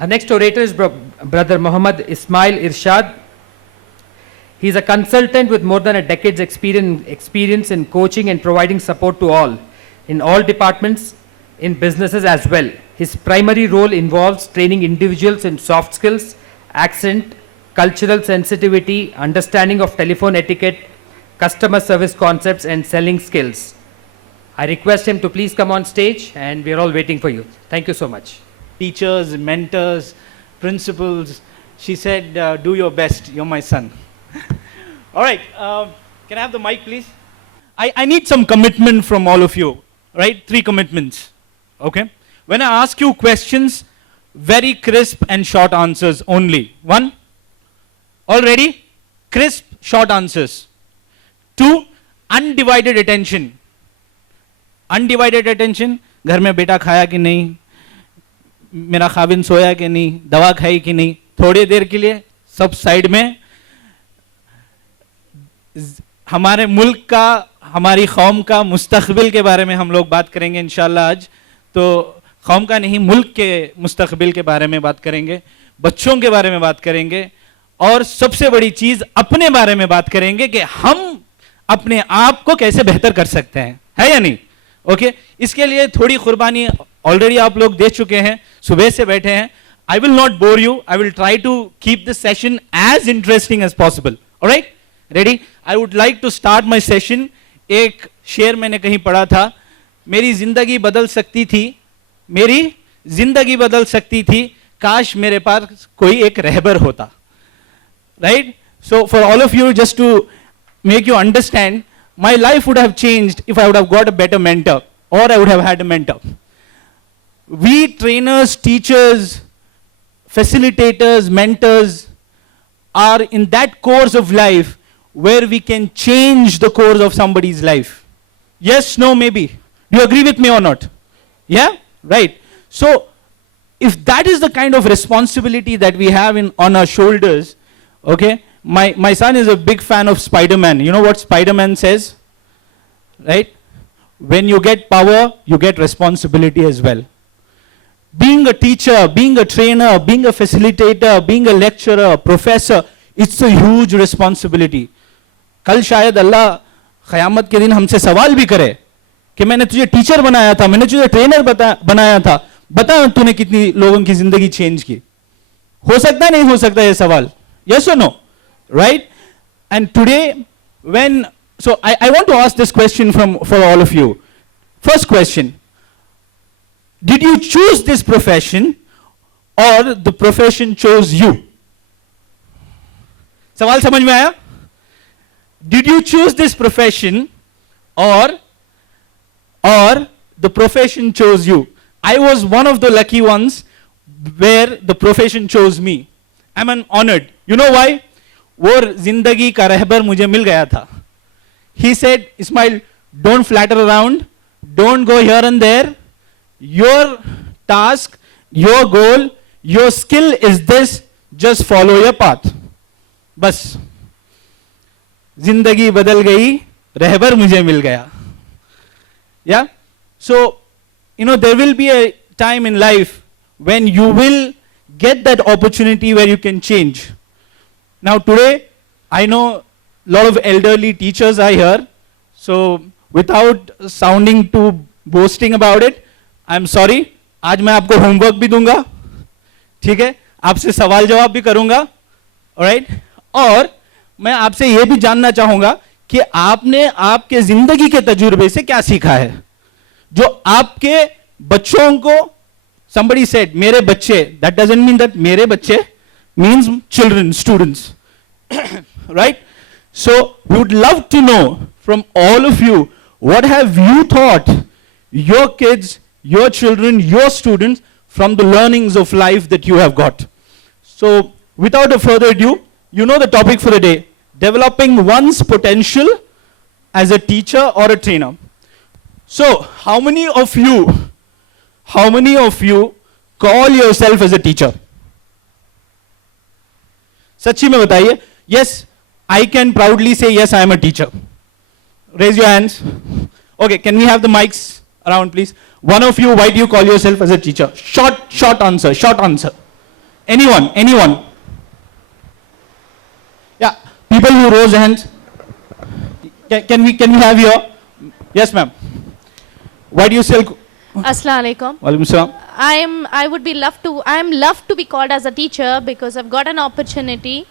Our next orator is Brother Muhammad Ismail Irshad. He is a consultant with more than a decade's experience in coaching and providing support to all, in all departments, in businesses as well. His primary role involves training individuals in soft skills, accent, cultural sensitivity, understanding of telephone etiquette, customer service concepts, and selling skills. I request him to please come on stage, and we are all waiting for you. Thank you so much. Teachers, mentors, principals. She said, do your best, you're my son. All right, can I have the mic, please? I need some commitment from all of you, right? 3 commitments, okay? When I ask you questions, very crisp and short answers only. 1, all ready? Crisp, short answers. 2, undivided attention. Undivided attention, घर में बेटा खाया कि नहीं, मेरा खाविन सोया कि नहीं, दवा खाई कि नहीं, थोड़ी देर के लिए सब साइड में. हमारे मुल्क का, हमारी कौम का मुस्तकबिल के बारे में हम लोग बात करेंगे इंशाल्लाह आज. तो कौम का नहीं, मुल्क के मुस्तकबिल के बारे में बात करेंगे, बच्चों के बारे में बात करेंगे, और सबसे बड़ी चीज अपने बारे में बात करेंगे कि हम अपने आप को कैसे बेहतर कर सकते हैं, है या नहीं? ओके, इसके लिए थोड़ी कुर्बानी ऑलरेडी आप लोग दे चुके हैं, सुबह से बैठे हैं. I will not bore you, I will try to keep this session as interesting as possible. Alright, ready? I would like to start my session. एक शेर मैंने कहीं पढ़ा था, मेरी जिंदगी बदल सकती थी, मेरी जिंदगी बदल सकती थी, काश मेरे पास कोई एक रहबर होता. Right? So for all of you, just to make you understand, my life would have changed if I would have got a better mentor, or I would have had a mentor. We trainers, teachers, facilitators, mentors are in that course of life where we can change the course of somebody's life. Yes, no, maybe. Do you agree with me or not? Yeah? Right. So, if that is the kind of responsibility that we have on our shoulders, okay, my son is a big fan of Spider-Man. You know what Spider-Man says? Right? When you get power, you get responsibility as well. Being a teacher, being a trainer, being a facilitator, being a lecturer, professor, it's a huge responsibility. कल शायद अल्लाह क़यामत के दिन हमसे सवाल भी करे कि मैंने तुझे टीचर बनाया था, मैंने तुझे ट्रेनर बनाया था, बता तूने कितनी लोगों की जिंदगी चेंज की. हो सकता है, नहीं हो सकता ये सवाल? Yes or no? Right? And today, so I want to ask this question for all of you. First question, did you choose this profession or the profession chose you? सवाल समझ में आया? Did you choose this profession or the profession chose you? I was one of the lucky ones where the profession chose me. I'm honored. You know why? वो जिंदगी का रहबर मुझे मिल गया था. He said, Ismail, don't flatter around, don't go here and there. Your task, your goal, your skill is this, just follow your path. बस जिंदगी बदल गई, रहबर मुझे मिल गया. Yeah? So, you know, there will be a time in life when you will get that opportunity where you can change. Now today, I know a lot of elderly teachers are here, so without sounding too boasting about it, I'm sorry, आज मैं आपको homework भी दूंगा, ठीक है? आपसे सवाल जवाब भी करूंगा, alright? और मैं आपसे ये भी जानना चाहूंगा कि आपने आपके जिंदगी के तजुर्बे से क्या सीखा है, जो आपके बच्चों को, somebody said, मेरे बच्चे, that doesn't mean that मेरे बच्चे means children, students. Right? So, we would love to know from all of you, what have you taught your kids, your children, your students from the learnings of life that you have got? So, without a further ado, you know the topic for the day, developing one's potential as a teacher or a trainer. So, how many of you call yourself as a teacher? सच्ची में बताइए. Yes, I can proudly say yes, I am a teacher. Raise your hands. Okay, can we have the mics around, please? One of you, why do you call yourself as a teacher? Short answer, short answer. Anyone? Yeah, people who rose hands. Can we have your? Yes, ma'am. Why do you sell? Assalamu alaikum. Walaikum salam. I am loved to be called as a teacher because I've got an opportunity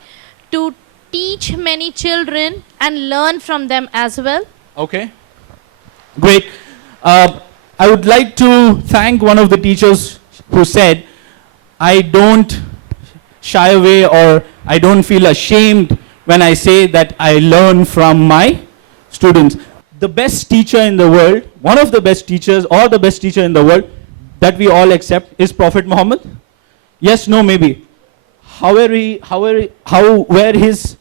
to teach many children and learn from them as well. Okay. Great. I would like to thank one of the teachers who said, I don't shy away or I don't feel ashamed when I say that I learn from my students. The best teacher in the world, one of the best teachers or the best teacher in the world that we all accept is Prophet Muhammad. Yes, no, maybe. How were his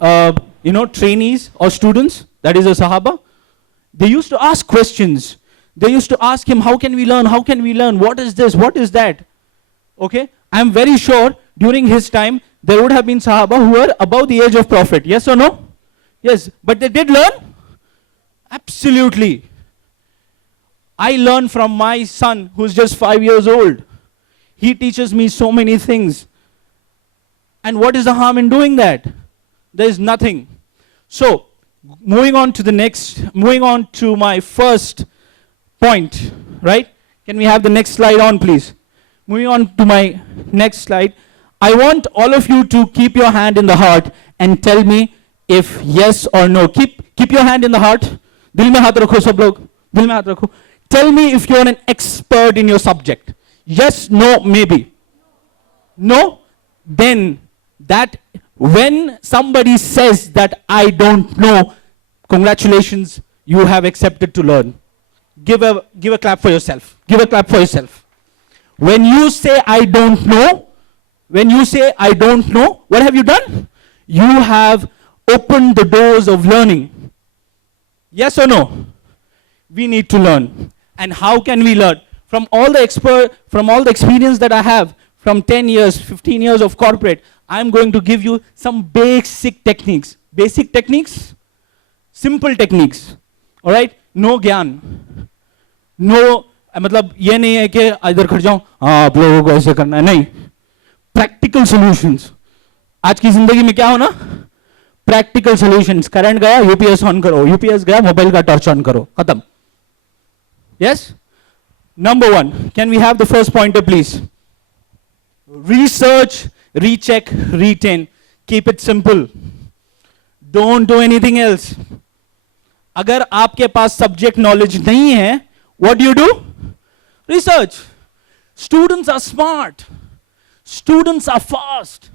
trainees or students, that is a Sahaba? They used to ask questions. They used to ask him, how can we learn? How can we learn? What is this? What is that? Okay? I'm very sure during his time, there would have been Sahaba who were above the age of Prophet. Yes or no? Yes. But they did learn? Absolutely. I learn from my son who's just 5 years old. He teaches me so many things. And what is the harm in doing that? There is nothing. So, moving on to my first point, right? Can we have the next slide on, please? Moving on to my next slide. I want all of you to keep your hand in the heart and tell me if yes or no. Keep your hand in the heart. Dil mein haath rakho sab log. Dil mein haath rakho. Tell me if you're an expert in your subject. Yes, no, maybe. No? Then that when somebody says that I don't know, congratulations, you have accepted to learn. Give a clap for yourself. Give a clap for yourself. When you say I don't know, what have you done? You have opened the doors of learning. Yes or no? We need to learn. And how can we learn? From all the experience that I have, from 10 years, 15 years of corporate, I'm going to give you some basic techniques. Basic techniques? Simple techniques. All right? No ज्ञान. No, मतलब ये नहीं है कि इधर खड़ जाऊं, हाँ आप लोगों को ऐसे करना है, नहीं. Practical solutions. आज की जिंदगी में क्या हो ना? Practical solutions. करंट गया, UPS ऑन करो. UPS गया, मोबाइल का टॉर्च ऑन करो. खत्म. Yes? Number 1. Can we have the first pointer, please? Research, recheck, retain. Keep it simple. Don't do anything else. अगर आपके पास subject knowledge नहीं है, what do? Research. Students are smart. Students are fast.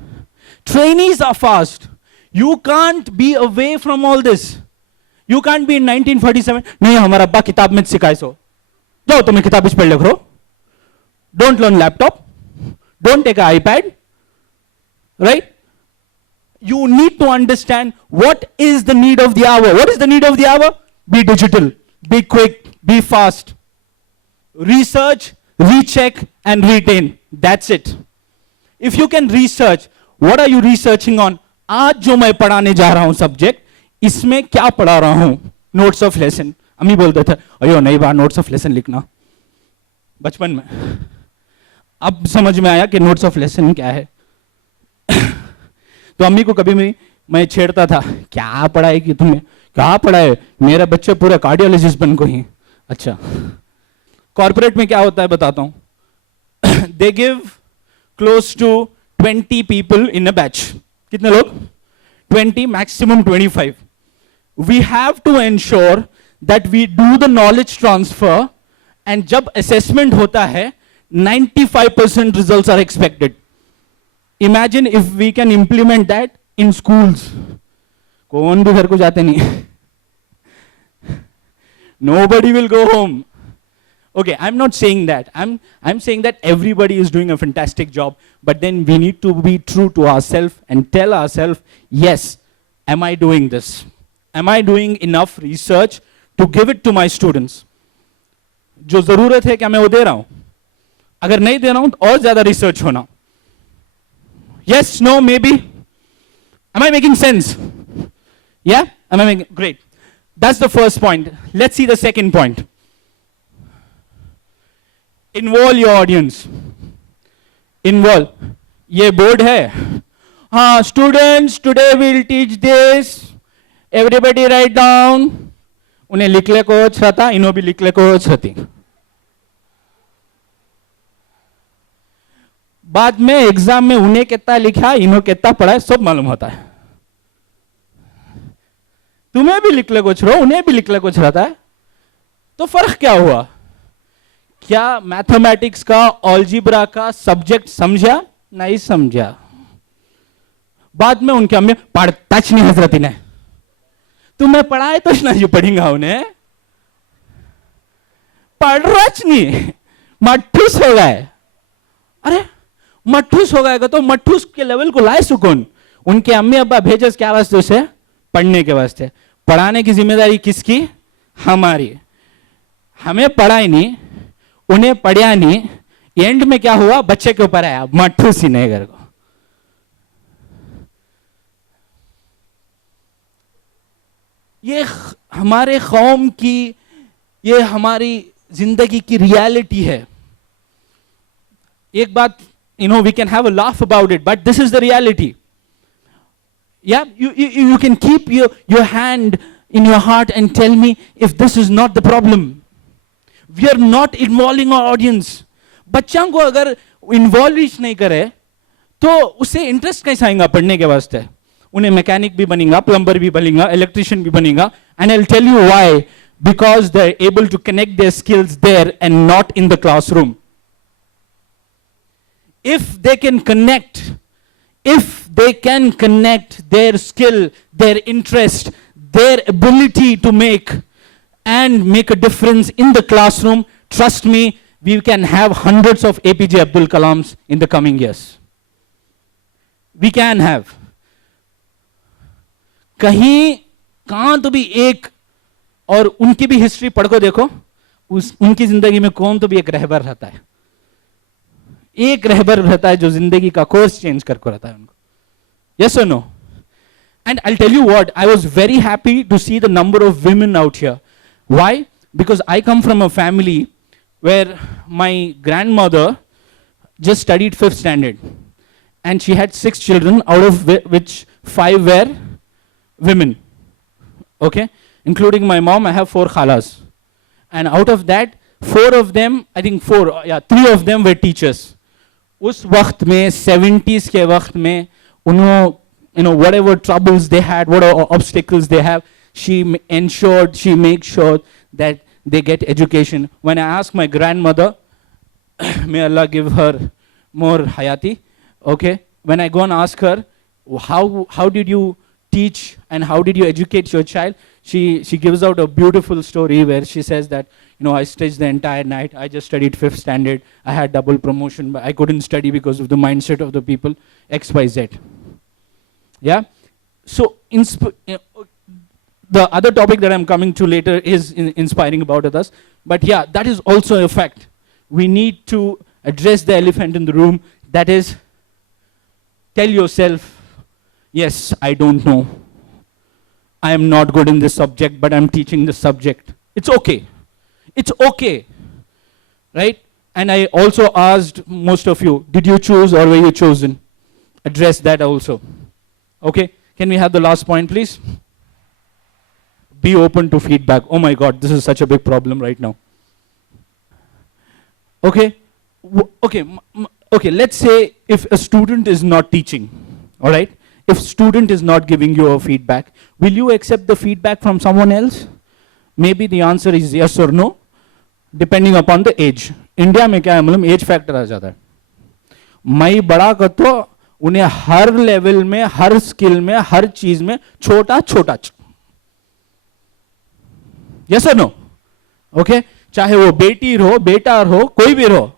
Trainees are fast. You can't be away from all this. You can't be in 1947. नहीं हमारा अब्बा किताब में सिखाए सो. जाओ तुम्हें किताब में पढ़ लिखो. Don't learn laptop. Don't take an iPad. Right? You need to understand what is the need of the hour. What is the need of the hour? Be digital. Be quick. Be fast. Research, recheck, and retain. That's it. If you can research, what are you researching on? आज जो मैं पढ़ाने जा रहा हूं subject, इसमें क्या पढ़ा रहा हूं? Notes of lesson. अम्मी बोलते थे, अयो नई बार नोट्स ऑफ लेसन लिखना. बचपन में. अब समझ में आया कि नोट्स ऑफ लेसन क्या है. तो अम्मी को कभी भी मैं छेड़ता था, क्या पढ़ाई की तुमने? क्या पढ़ाए? मेरे बच्चे पूरे कार्डियोलॉजिस्ट बन को ही. अच्छा. कॉर्पोरेट में क्या होता है बताता हूं. They give close to 20 people in a batch. कितने लोग? 20, maximum 25. We have to ensure that we do the knowledge transfer, and जब असेसमेंट होता है 95% results are expected. Imagine if we can implement that in schools. कौन भी घर को जाते नहीं. Nobody will go home. Okay, I'm not saying that. I'm saying that everybody is doing a fantastic job, but then we need to be true to ourselves and tell ourselves, yes, am I doing this? Am I doing enough research to give it to my students? जो जरूरत है क्या मैं वो दे रहा हूं? अगर नहीं दे रहा हूं तो और ज्यादा रिसर्च होना. Yes, no, maybe. Am I making sense? Yeah? Am I making? Great. That's the first point. Let's see the second point. Involve your audience. Involve. ये बोर्ड है, हाँ students today will teach this, everybody write down. उन्हें लिखले को छता, इन्हों भी लिखले को छती. बाद में एग्जाम में उन्हें कितना लिखा, इन्हों कितना पढ़ा, सब मालूम होता है. तुम्हें भी लिखले कुछ रहो, उन्हें भी लिखले कुछ रहता है. तो फर्क क्या हुआ? क्या मैथमेटिक्स का, अलजेब्रा का सब्जेक्ट समझा? नहीं समझा. बाद में उनके अम्मी पढ़ता नहीं हजरत ने, तुम्हें पढ़ाए तो नहीं पढ़ेगा, उन्हें पढ़ रहा नहीं, मठूस हो गए. अरे मठूस हो गएगा तो मठूस के लेवल को लाए सुकून. उनके अम्मी अब्बा भेजे क्या वास्ते? उसे पढ़ने के वास्ते. पढ़ाने की जिम्मेदारी किसकी? हमारी. हमें पढ़ाई नहीं, उन्हें पढ़ा नहीं, एंड में क्या हुआ? बच्चे के ऊपर आया, मठूस ही नहीं कर को. ये हमारे कौम की, ये हमारी जिंदगी की रियलिटी है. एक बात, we can have a laugh about it, but this is the reality. Yeah, you can keep your hand in your heart and tell me if this is not the problem. We are not involving our audience. बच्चों को अगर involve नहीं करे तो उसे interest कैसे आएगा पढ़ने के वास्ते? उन्हें मैकेनिक भी बनेगा, प्लम्बर भी बनेगा, इलेक्ट्रिशियन भी बनेगा. And I'll tell you why. Because they're able to connect their skills there and not in the classroom. If they can connect their skill, their interest, their ability to make a difference in the classroom, trust me, we can have hundreds of APJ Abdul Kalams in the coming years. We can have. कहीं कहां तो भी एक, और उनकी भी history पढ़ को देखो, उनकी जिंदगी में कौन तो भी एक रहबर रहता है. एक रहबर रहता है जो जिंदगी का कोर्स चेंज करके रहता है उनको. Yes or no? And I'll tell you what, I was very happy to see the number of women out here. Why? Because I come from a family where my grandmother just studied 5th standard. And she had 6 children, out of which 5 were women. Okay? Including my mom, I have 4 khalas. And out of that, 4 of them, I think 3 of them were teachers. उस वक्त में 70s के वक्त में उन्होंने whatever troubles they had, whatever obstacles they have, she made sure that they get education. When I ask my grandmother, may Allah give her more hayati, okay, when I go and ask her, how did you teach and how did you educate your child, she gives out a beautiful story where she says that, I stayed the entire night, I just studied 5th standard, I had double promotion, but I couldn't study because of the mindset of the people, XYZ. Yeah? So, the other topic that I'm coming to later is inspiring about others. But yeah, that is also a fact. We need to address the elephant in the room. That is, tell yourself, yes, I don't know. I am not good in this subject, but I'm teaching this subject. It's okay. It's okay. Right? And I also asked most of you, did you choose or were you chosen? Address that also. Okay? Can we have the last point, please? Be open to feedback. Oh my God, this is such a big problem right now. Okay? Okay, let's say if a student is not teaching, all right? If student is not giving you a feedback, will you accept the feedback from someone else? Maybe the answer is yes or no, depending upon the age. India में क्या है मतलब age factor आ जाता है. मैं बड़ा का तो उन्हें हर लेवल में, हर स्किल में, हर चीज में छोटा छोटा. Yes or no? Okay? चाहे वो बेटी रहो, बेटा रहो, कोई भी रहो,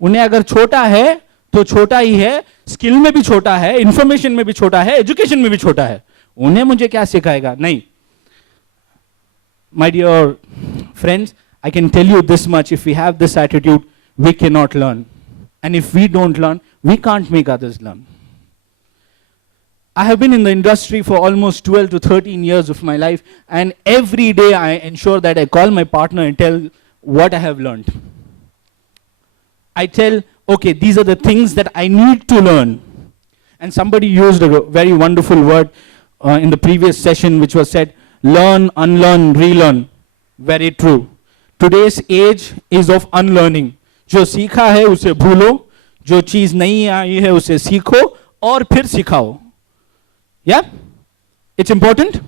उन्हें अगर छोटा है तो छोटा ही है, स्किल में भी छोटा है, इंफॉर्मेशन में भी छोटा है, एजुकेशन में भी छोटा है. उन्हें मुझे क्या सिखाएगा? नहीं. My dear friends, I can tell you this much, if we have this attitude, we cannot learn. And if we don't learn, we can't make others learn. I have been in the industry for almost 12 to 13 years of my life, and every day I ensure that I call my partner and tell what I have learned. I tell okay, these are the things that I need to learn. And somebody used a very wonderful word in the previous session, which was said, learn, unlearn, relearn. Very true. Today's age is of unlearning. जो सीखा है उसे भूलो, जो चीज नहीं आई है उसे सीखो और फिर सिखाओ. Yeah? It's important?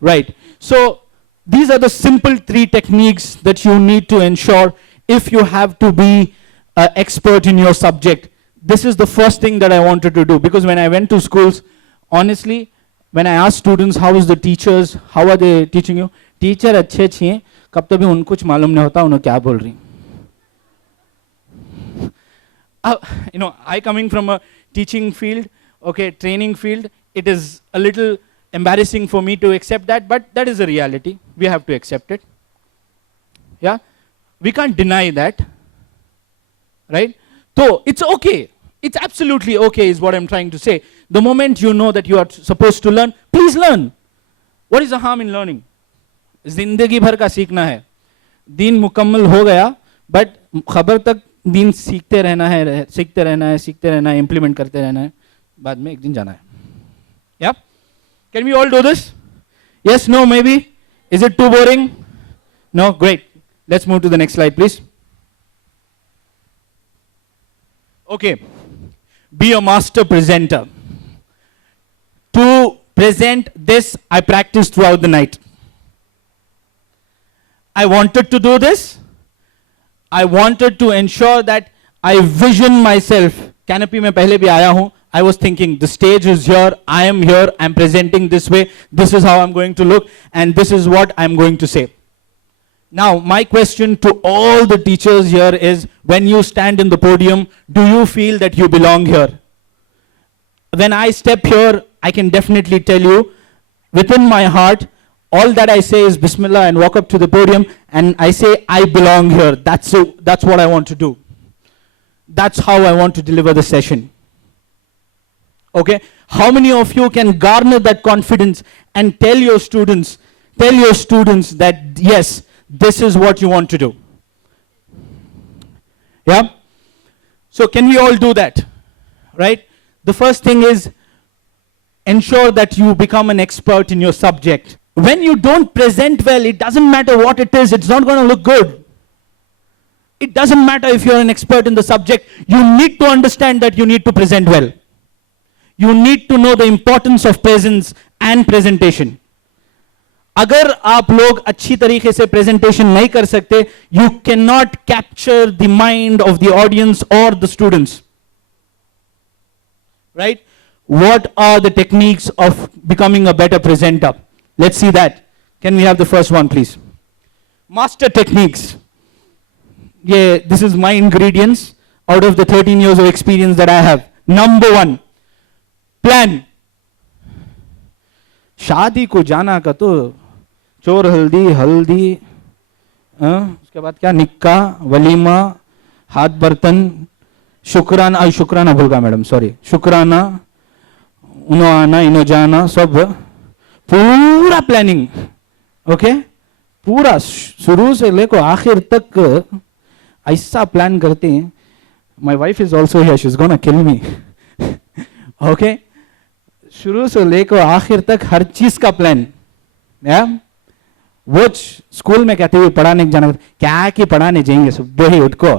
Right. So, these are the simple 3 techniques that you need to ensure if you have to be an expert in your subject. This is the first thing that I wanted to do, because when I went to schools, honestly, when I asked students, how is the teachers, how are they teaching you? Teacher अच्छे अच्छे हैं, कब तभी उनको कुछ मालूम नहीं होता उन्हें क्या बोल रही. I coming from a teaching field, okay, training field, it is a little embarrassing for me to accept that, but that is a reality. We have to accept it. Yeah, we can't deny that, right? So it's okay. It's absolutely okay, is what I'm trying to say. The moment you know that you are supposed to learn, please learn. What is the harm in learning? जिंदगी भर का सीखना है. दिन मुकम्मल हो गया, but खबर तक दिन सीखते रहना है, सीखते रहना है, सीखते रहना है, इम्प्लीमेंट करते रहना है. बाद में एक दिन जाना है. Yeah? Can we all do this? Yes, no, maybe? Is it too boring? No? Great. Let's move to the next slide, please. Okay. Be a master presenter. To present this, I practiced throughout the night. I wanted to do this. I wanted to ensure that I vision myself. Canopy में पहले भी आया हूँ. I was thinking, the stage is here, I am here, I'm presenting this way, this is how I'm going to look, and this is what I'm going to say. Now, my question to all the teachers here is, when you stand in the podium, do you feel that you belong here? When I step here, I can definitely tell you, within my heart, all that I say is Bismillah and walk up to the podium, and I say, I belong here. That's what I want to do. That's how I want to deliver the session. Okay, how many of you can garner that confidence and tell your students that yes, this is what you want to do? Yeah? So can we all do that? Right? The first thing is ensure that you become an expert in your subject. When you don't present well, it doesn't matter what it is, it's not going to look good. It doesn't matter if you're an expert in the subject, you need to understand that you need to present well. You need to know the importance of presence and presentation. अगर आप लोग अच्छी तरीके से presentation नहीं कर सकते, you cannot capture the mind of the audience or the students. Right? What are the techniques of becoming a better presenter? Let's see that. Can we have the first one, please? Master techniques. Yeah, this is my ingredients out of the 13 years of experience that I have. Number 1. Plan. शादी को जाना का तो चोर हल्दी उसके बाद क्या, निक्का, वलीमा, हाथ बर्तन, शुक्राना भूल गया मैडम, सॉरी, शुक्राना, उनो आना इनो जाना, सब पूरा प्लानिंग. ओके, पूरा शुरू से लेकर आखिर तक ऐसा प्लान करते हैं. My wife is also here, she is gonna kill me. Okay, शुरू से लेकर आखिर तक हर चीज का प्लान. वो स्कूल में कहते हुए पढ़ाने जाना, क्या कि पढ़ाने जाएंगे सुबह ही उठ को,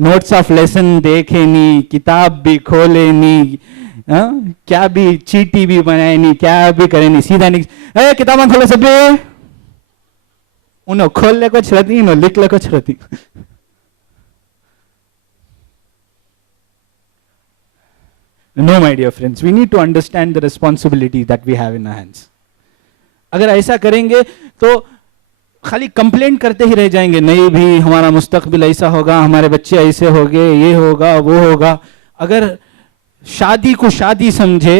नोट्स ऑफ लेसन देखे नहीं, किताब भी खोले नहीं, क्या भी चीटी भी बनाए नहीं, क्या भी करे नहीं, सीधा नहीं, किताबें खोले सब, उन्हें खोल ले कुछ रहती, उन्हें लिख ले कुछ रहती. No, my dear friends, we need to understand the responsibility that we have in our hands. अगर ऐसा करेंगे तो खाली कंप्लेंट करते ही रह जाएंगे, नहीं भी हमारा मुस्तकबिल ऐसा होगा, हमारे बच्चे ऐसे होंगे, ये होगा वो होगा. अगर शादी को शादी समझे,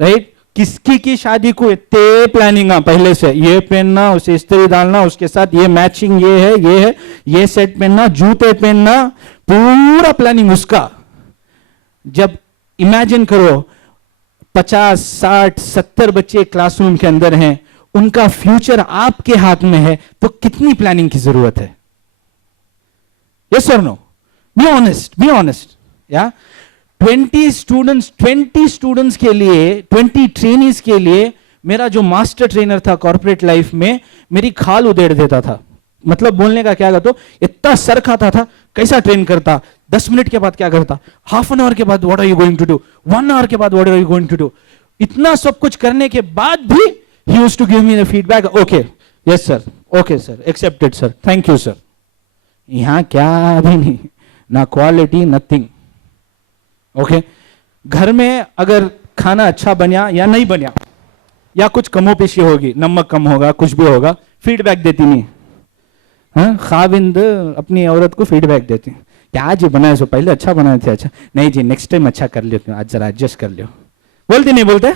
राइट, किसकी की शादी को इतने प्लानिंग पहले से, ये पहनना, उसे इस्त्री डालना, उसके साथ ये मैचिंग, ये है, ये सेट पहनना, जूते पहनना, पूरा प्लानिंग उसका. जब इमेजिन करो 50, 60, 70 बच्चे क्लासरूम के अंदर हैं, उनका फ्यूचर आपके हाथ में है, तो कितनी प्लानिंग की जरूरत है? Yes or no? Be honest. Be honest. Yeah. 20 students के लिए, 20 trainees के लिए मेरा जो मास्टर ट्रेनर था कॉर्पोरेट लाइफ में मेरी खाल उधेड़ देता था. मतलब बोलने का क्या कहता, इतना सर खाता था, कैसा ट्रेन करता, 10 मिनट के बाद क्या करता, हाफ एन आवर के बाद what are you going to do, 1 hour के बाद what are you going to do. इतना सब कुछ करने के बाद भी he used to give me the feedback. Okay yes sir, okay sir, accepted sir, thank you sir. यहां क्या भी नहीं, ना क्वालिटी नथिंग. ओके, घर में अगर खाना अच्छा बना या नहीं बना या कुछ कमोपेशी होगी, नमक कम होगा, कुछ भी होगा, फीडबैक देती नहीं. हाँ, खाविंद अपनी औरत को फीडबैक देती, क्या जी बनाए सो पहले अच्छा बनाए थे, अच्छा नहीं जी नेक्स्ट टाइम अच्छा कर लेते हो, आज जरा एडजस्ट कर लो. बोलते नहीं बोलते,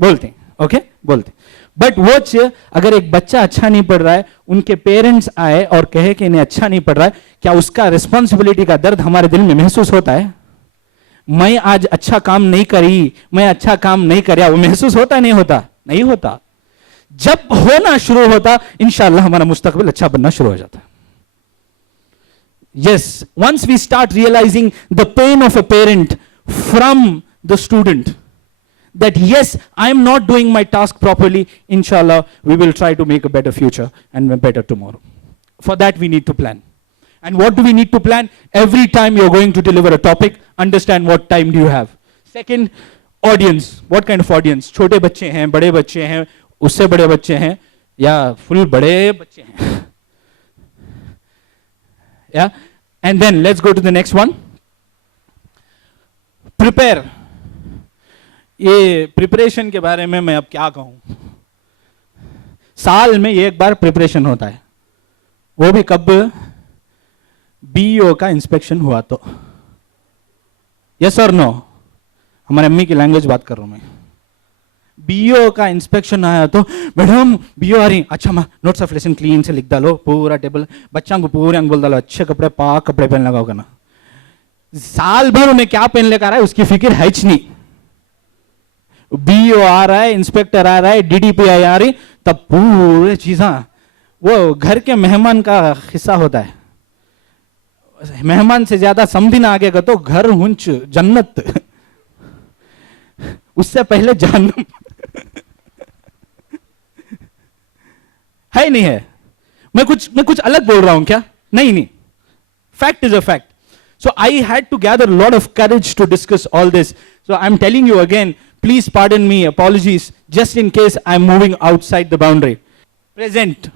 बोलते. ओके बोलते. बट वो अगर एक बच्चा अच्छा नहीं पढ़ रहा है, उनके पेरेंट्स आए और कहे कि इन्हें अच्छा नहीं पढ़ रहा है, क्या उसका रिस्पॉन्सिबिलिटी का दर्द हमारे दिल में महसूस होता है? मैं आज अच्छा काम नहीं करी, मैं अच्छा काम नहीं करया, वो महसूस होता नहीं होता? नहीं होता. जब होना शुरू होता, इंशाअल्लाह हमारा मुस्तकबिल अच्छा बनना शुरू हो जाता. Yes, once we start realizing the pain of a parent from the student, that yes, I am not doing my task properly, inshallah, we will try to make a better future and a better tomorrow. For that, we need to plan. And what do we need to plan? Every time you're going to deliver a topic, understand what time do you have. Second, audience. What kind of audience? छोटे बच्चे हैं, बड़े बच्चे हैं, उससे बड़े बच्चे हैं, या फुल बड़े बच्चे हैं. Yeah, and then let's go to the next one. Prepare. ये प्रिपरेशन के बारे में मैं अब क्या कहूं. साल में एक बार प्रिपरेशन होता है, वो भी कब? बीईओ का इंस्पेक्शन हुआ तो. यस और नो? हमारे अम्मी की लैंग्वेज बात कर रहा हूं मैं. बीईओ का इंस्पेक्शन आया तो मैडम बीईओ आ रही, अच्छा माँ नोट्स ऑफ लेसन क्लीन से लिख डालो, पूरा टेबल, बच्चा को पूरे अंग बोल डालो, अच्छे कपड़े पाक कपड़े पहन लगाओ करना. साल भर उन्हें क्या पहन लेकर आ रहा है उसकी फिक्र है नहीं. बीईओ आ रहा है, इंस्पेक्टर आ रहा है, डीडीपीआई आ रही, तब पूरे चीजा वो घर के मेहमान का हिस्सा होता है. मेहमान से ज्यादा समझी ना आगे का तो घर हुंच जन्नत, उससे पहले जहन्नम. है नहीं है? मैं कुछ अलग बोल रहा हूं क्या? नहीं नहीं, fact is a fact. So I had to gather a lot of courage to discuss all this. So I'm telling you again, please pardon me, apologies, just in case I'm moving outside the boundary. Present.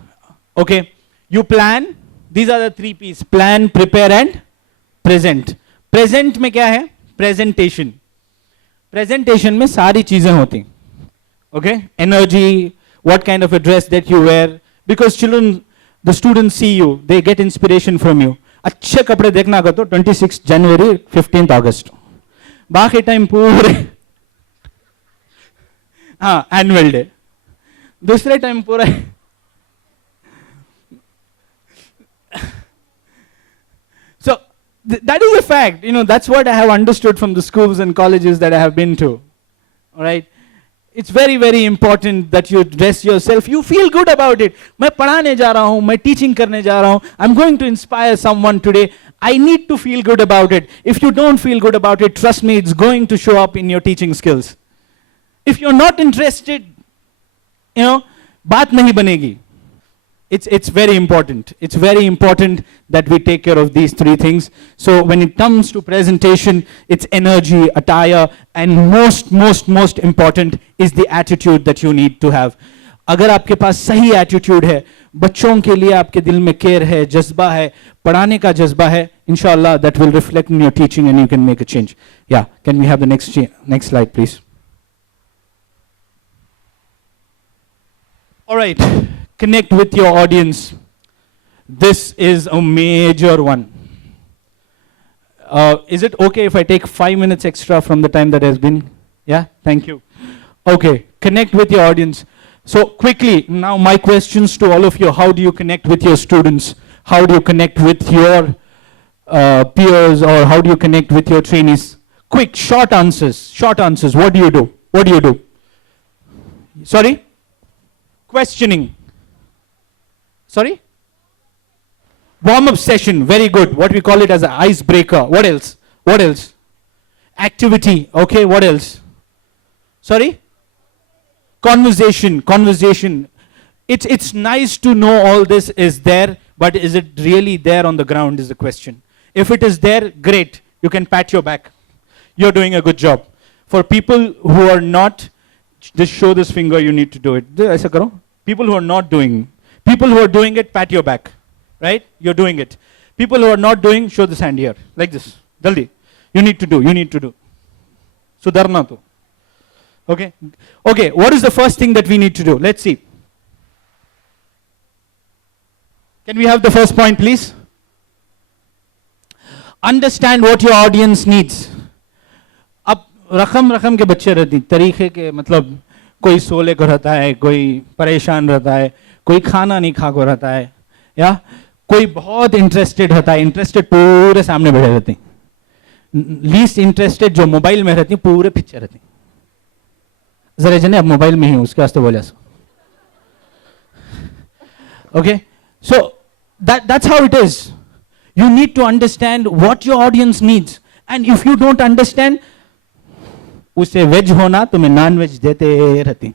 Okay, you plan. These are the 3 P's: plan, prepare and present. Present में क्या है? Presentation. Presentation में सारी चीजें होती. Okay, energy, what kind of a dress that you wear, because children, the students see you, they get inspiration from you. अच्छे कपड़े देखना अगर तो 26 जनवरी 15th अगस्त, बाकी टाइम पूरे हाँ एनुअल डे, दूसरे टाइम पूरा so that is a fact, you know, that's what I have understood from the schools and colleges that I have been to. All right, it's very very important that you dress yourself, you feel good about it. मैं पढ़ाने जा रहा हूँ, मैं teaching करने जा रहा हूँ, I'm going to inspire someone today, I need to feel good about it. If you don't feel good about it, trust me, it's going to show up in your teaching skills. If you're not interested, you know, बात नहीं बनेगी. It's very important. It's very important that we take care of these 3 things. So when it comes to presentation, it's energy, attire, and most important is the attitude that you need to have. अगर आपके पास सही attitude है, बच्चों के लिए आपके दिल में care है, जज्बा है, पढ़ाने का जज्बा है, inshallah that will reflect in your teaching and you can make a change. Yeah, can we have the next slide, please? All right. Connect with your audience. This is a major one. Is it okay if I take 5 minutes extra from the time that has been? Yeah, thank you. Okay, connect with your audience. So quickly, now my questions to all of you: how do you connect with your students? How do you connect with your peers, or how do you connect with your trainees? Quick, short answers. Short answers. What do you do? What do you do? Sorry? Questioning. Sorry? Warm up session, very good. What we call it as an icebreaker. What else? What else? Activity, okay, what else? Sorry? Conversation. It's nice to know all this is there, but is it really there on the ground is the question. If it is there, great. You can pat your back. You're doing a good job. For people who are not, just show this finger, you need to do it. ऐसा करो. People who are not doing, people who are doing it, pat your back. Right? You're doing it. People who are not doing, show this hand here. Like this. Jaldi. You need to do. Sudarna to. Okay? Okay, what is the first thing that we need to do? Let's see. Can we have the first point, please? Understand what your audience needs. अब रकम के बच्चे रहते हैं, तरीके के मतलब कोई सोले को रहता है, कोई परेशान रहता है, कोई खाना नहीं खा को रहता है, या कोई बहुत इंटरेस्टेड रहता है, इंटरेस्टेड पूरे सामने बैठे रहते हैं, लीस्ट इंटरेस्टेड जो मोबाइल में रहती है पूरे पीछे रहती है, जरा जने अब मोबाइल में ही उसके वास्ते बोले सो. Okay, so that's how it is. You need to understand what your audience needs, and if you don't understand, उसे वेज होना तुम्हें नॉन वेज देते रहती.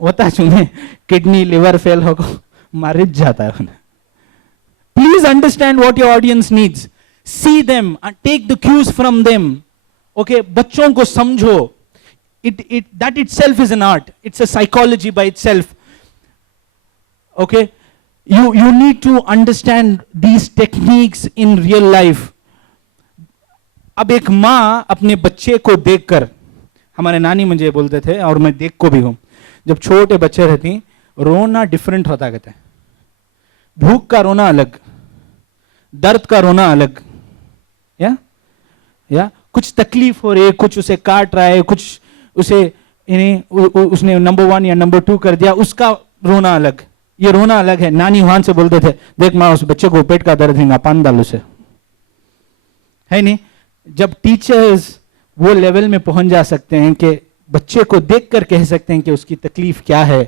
होता चुने किडनी लिवर फेल होगा मर जाता है. Please understand what your audience needs. See them and take the cues from them. Okay, बच्चों को समझो. That itself is an art. It's a psychology by itself. Okay, you need to understand these techniques in real life. अब एक माँ अपने बच्चे को देखकर, हमारे नानी मुझे बोलते थे और मैं देख को भी हूं, जब छोटे बच्चे रहती रोना डिफरेंट होता कहते हैं. भूख का रोना अलग, दर्द का रोना अलग, या कुछ तकलीफ हो रही है, कुछ उसे काट रहा है, कुछ उसे उसने नंबर 1 या नंबर 2 कर दिया, उसका रोना अलग, ये रोना अलग है. नानी वहां से बोलते थे देख माँ उस बच्चे को पेट का दर्द है, पान डाल उसे, है नहीं. जब टीचर्स वो लेवल में पहुंच जा सकते हैं कि बच्चे को देखकर कह सकते हैं कि उसकी तकलीफ क्या है,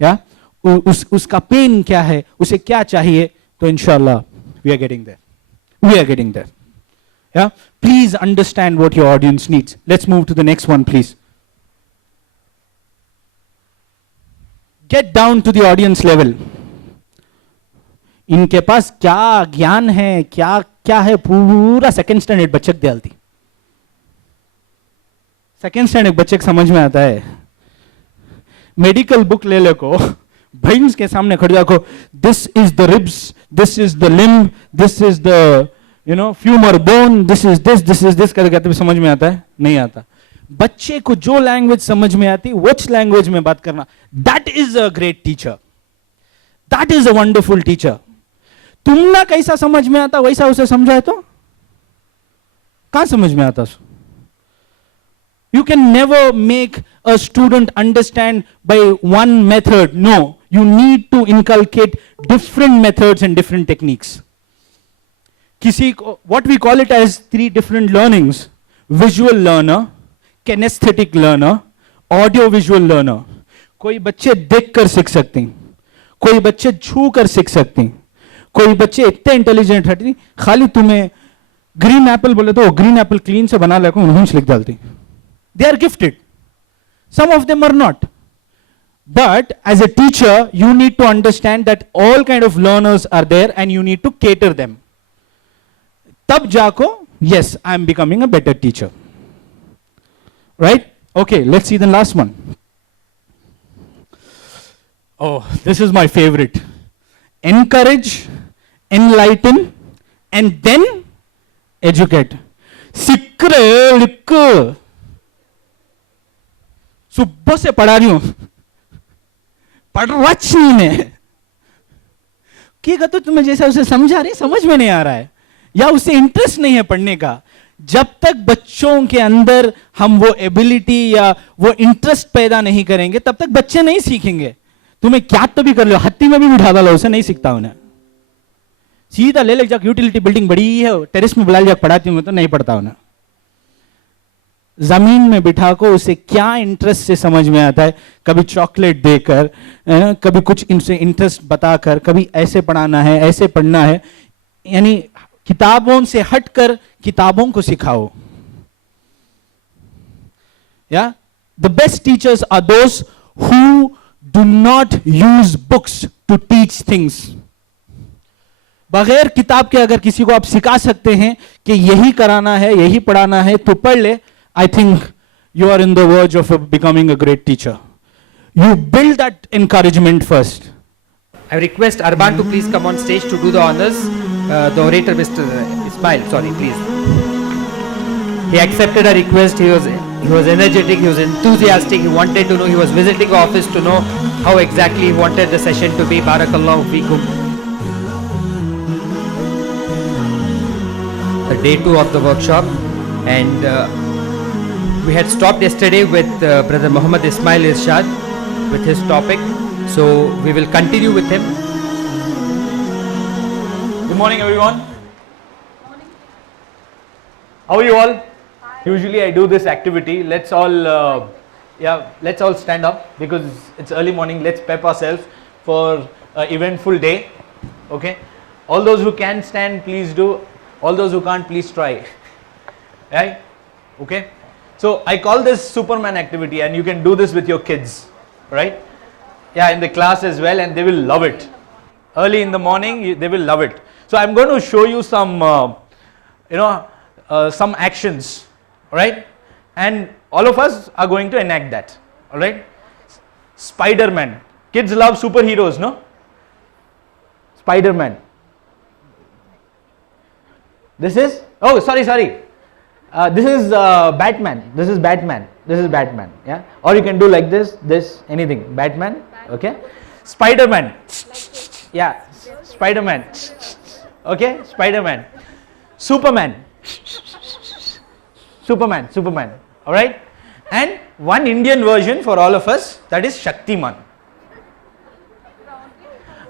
या उसका पेन क्या है, उसे क्या चाहिए, तो इंशाल्लाह we are getting there. Yeah, please understand what your audience needs. Let's move to the next one, please. Get down to the audience level. इनके पास क्या ज्ञान है, क्या है, पूरा सेकंड स्टैंडर्ड बच्चे को डालती. सेकंड स्टैंडर्ड बच्चे को समझ में आता है. मेडिकल बुक ले लो को ब्रेन्स के सामने खड़े जाको, this is the ribs, this is the limb, this is the femur bone, this is this करके कहते समझ में आता है? नहीं आता. बच्चे को जो लैंग्वेज समझ में आती उस लैंग्वेज में बात करना, that is a great teacher, that is a wonderful teacher. तुम ना कैसा समझ में आता वैसा उसे समझाए तो कहां समझ में आता. You can never make a student understand by one method. No, you need to inculcate different methods and different techniques. किसी को, what we call it as 3 different learnings: visual learner, kinesthetic learner, audio visual learner. कोई बच्चे देख कर सीख सकते हैं, कोई बच्चे छू कर सीख सकते हैं, कोई बच्चे इतने इंटेलिजेंट रहते खाली तुम्हें ग्रीन एप्पल बोले तो ग्रीन एप्पल क्लीन से बना लेको उन्होंने लिख डालती. They are gifted. Some of them are not. But as a teacher, you need to understand that all kind of learners are there and you need to cater them. Tab jaako, yes, I am becoming a better teacher. Right? Okay, let's see the last one. Oh, this is my favorite. Encourage, enlighten, and then educate. Sikre likku. सुबह से पढ़ा रही हूं, पढ़ रही ने तो तुम्हें जैसा उसे समझा रही समझ में नहीं आ रहा है, या उसे इंटरेस्ट नहीं है पढ़ने का. जब तक बच्चों के अंदर हम वो एबिलिटी या वो इंटरेस्ट पैदा नहीं करेंगे तब तक बच्चे नहीं सीखेंगे. तुम्हें क्या तो भी कर लो, हत्ती में भी बिठा डालो, उसे नहीं सीखता उन्हें. सीधा ले जाकर यूटिलिटी बिल्डिंग बड़ी है टेरेस में बुला जाकर पढ़ाती हूं तो नहीं पढ़ता उन्हें. जमीन में बिठा को उसे क्या इंटरेस्ट से समझ में आता है, कभी चॉकलेट देकर, कभी कुछ इनसे इंटरेस्ट बताकर, कभी ऐसे पढ़ाना है, ऐसे पढ़ना है, यानी किताबों से हटकर किताबों को सिखाओ. Yeah, the best teachers are those who do not use books to teach things. बगैर किताब के अगर किसी को आप सिखा सकते हैं कि यही कराना है, यही पढ़ाना है, तो पढ़ ले, I think you are in the verge of becoming a great teacher. You build that encouragement first. I request Arban to please come on stage to do the honors. The orator, Mr. Ismail, sorry, please. He accepted a request. He was energetic. He was enthusiastic. He wanted to know. He was visiting office to know how exactly he wanted the session to be. Barakallahu feekum. The day 2 of the workshop, and we had stopped yesterday with Brother Muhammad Ismail Irshad with his topic. So we will continue with him. Good morning, everyone. How are you all? Usually I do this activity. Let's all stand up because it's early morning. Let's pep ourselves for an eventful day. Okay. All those who can stand, please do. All those who can't, please try. Right? Okay. So I call this Superman activity, and you can do this with your kids, right? Yeah, in the class as well, and they will love it. Early in the morning, they will love it. So I'm going to show you some, some actions, all right? And all of us are going to enact that, all right? Spider-Man. Kids love superheroes, no? Spider-Man. This is, sorry. This is Batman. This is Batman. Yeah. Or you can do like this, anything. Batman. Okay. Spider-Man. Yeah. Spider-Man. Okay. Spider-Man. Superman. All right. And one Indian version for all of us, that is Shaktiman.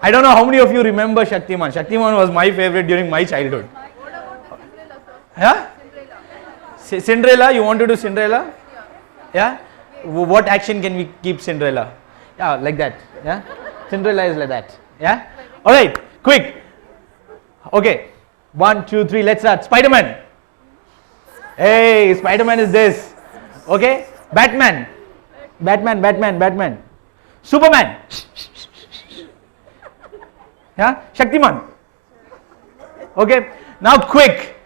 I don't know how many of you remember Shaktiman. Shaktiman was my favorite during my childhood. Yeah? Cinderella, you want to do Cinderella? Yeah? What action can we keep Cinderella? Yeah, like that. Yeah? Cinderella is like that. Yeah? Alright, quick. Okay. 1, 2, 3, let's start. Spider-Man. Hey, Spider-Man is this. Okay? Batman. Superman. Yeah? Shaktiman. Okay? Now quick.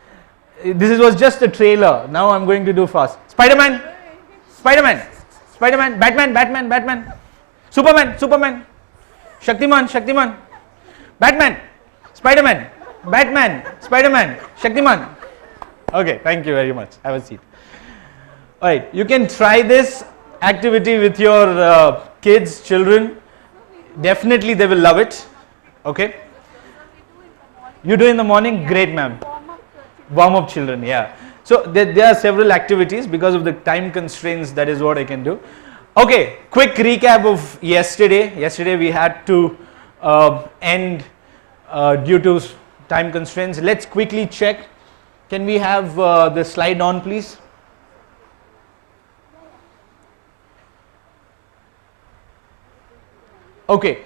This was just a trailer. Now I'm going to do fast. Spider-Man. Batman. Superman. Shaktiman. Batman. Spider-Man. Shaktiman. Okay, thank you very much. Have a seat. Alright, you can try this activity with your kids, children. Definitely they will love it. Okay. You do in the morning? Great, ma'am. Warm up children, yeah. So there are several activities. Because of the time constraints, that is what I can do. Okay, quick recap of yesterday. Yesterday we had to end due to time constraints. Let's quickly check. Can we have the slide on, please? Okay,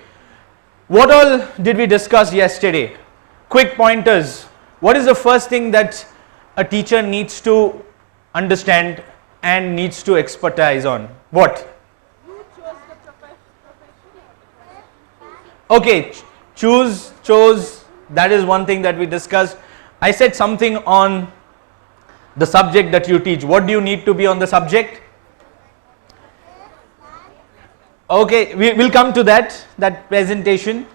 what all did we discuss yesterday? Quick pointers. What is the first thing that a teacher needs to understand and needs to expertise on? What? Okay, chose, that is one thing that we discussed. I said something on the subject that you teach. What do you need to be on the subject? Okay, we'll come to that presentation.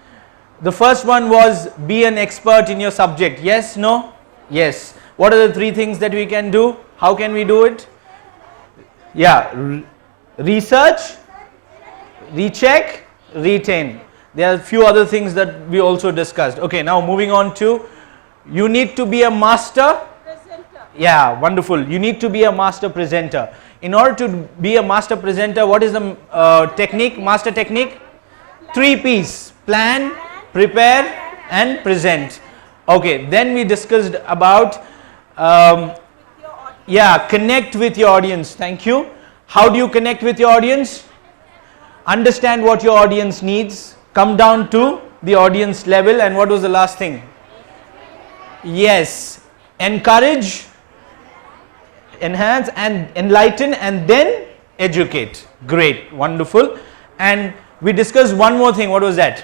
The first one was be an expert in your subject. Yes, no? Yes. What are the 3 things that we can do? How can we do it? Yeah, research, recheck, retain. There are a few other things that we also discussed. Okay, now moving on to, you need to be a master presenter. Yeah, wonderful. You need to be a master presenter. In order to be a master presenter, what is the technique, master technique? 3 P's. Plan, prepare and present. Okay, then we discussed about Yeah, connect with your audience. Thank you. How do you connect with your audience? Understand what your audience needs. Come down to the audience level. And what was the last thing? Yes. Encourage, enhance and enlighten, and then educate. Great. Wonderful. And we discussed one more thing. What was that?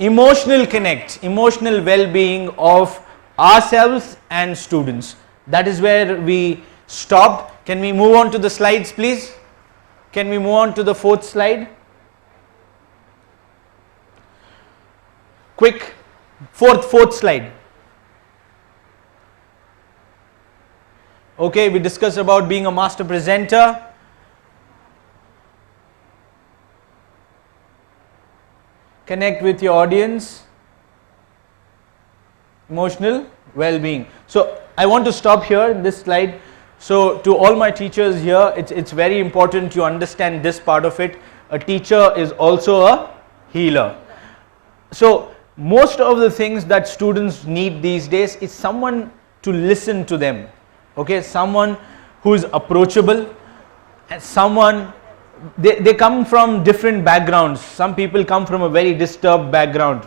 Emotional connect, emotional well-being of ourselves and students. That is where we stopped. Can we move on to the slides, please? Can we move on to the fourth slide? Quick, fourth slide. Okay, we discussed about being a master presenter. Connect with your audience. Emotional well-being. So I want to stop here in this slide. So to all my teachers here, it's very important you understand this part of it. A teacher is also a healer. So most of the things that students need these days is someone to listen to them. Okay, someone who is approachable, and someone, they come from different backgrounds. Some people come from a very disturbed background,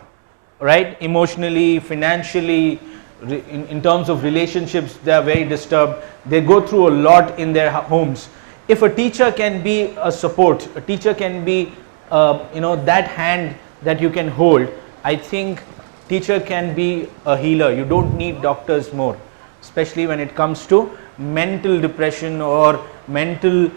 right? Emotionally, financially, in terms of relationships, they are very disturbed. They go through a lot in their homes. If a teacher can be a support, a teacher can be that hand that you can hold, I think teacher can be a healer. You don't need doctors more, especially when it comes to mental depression or mental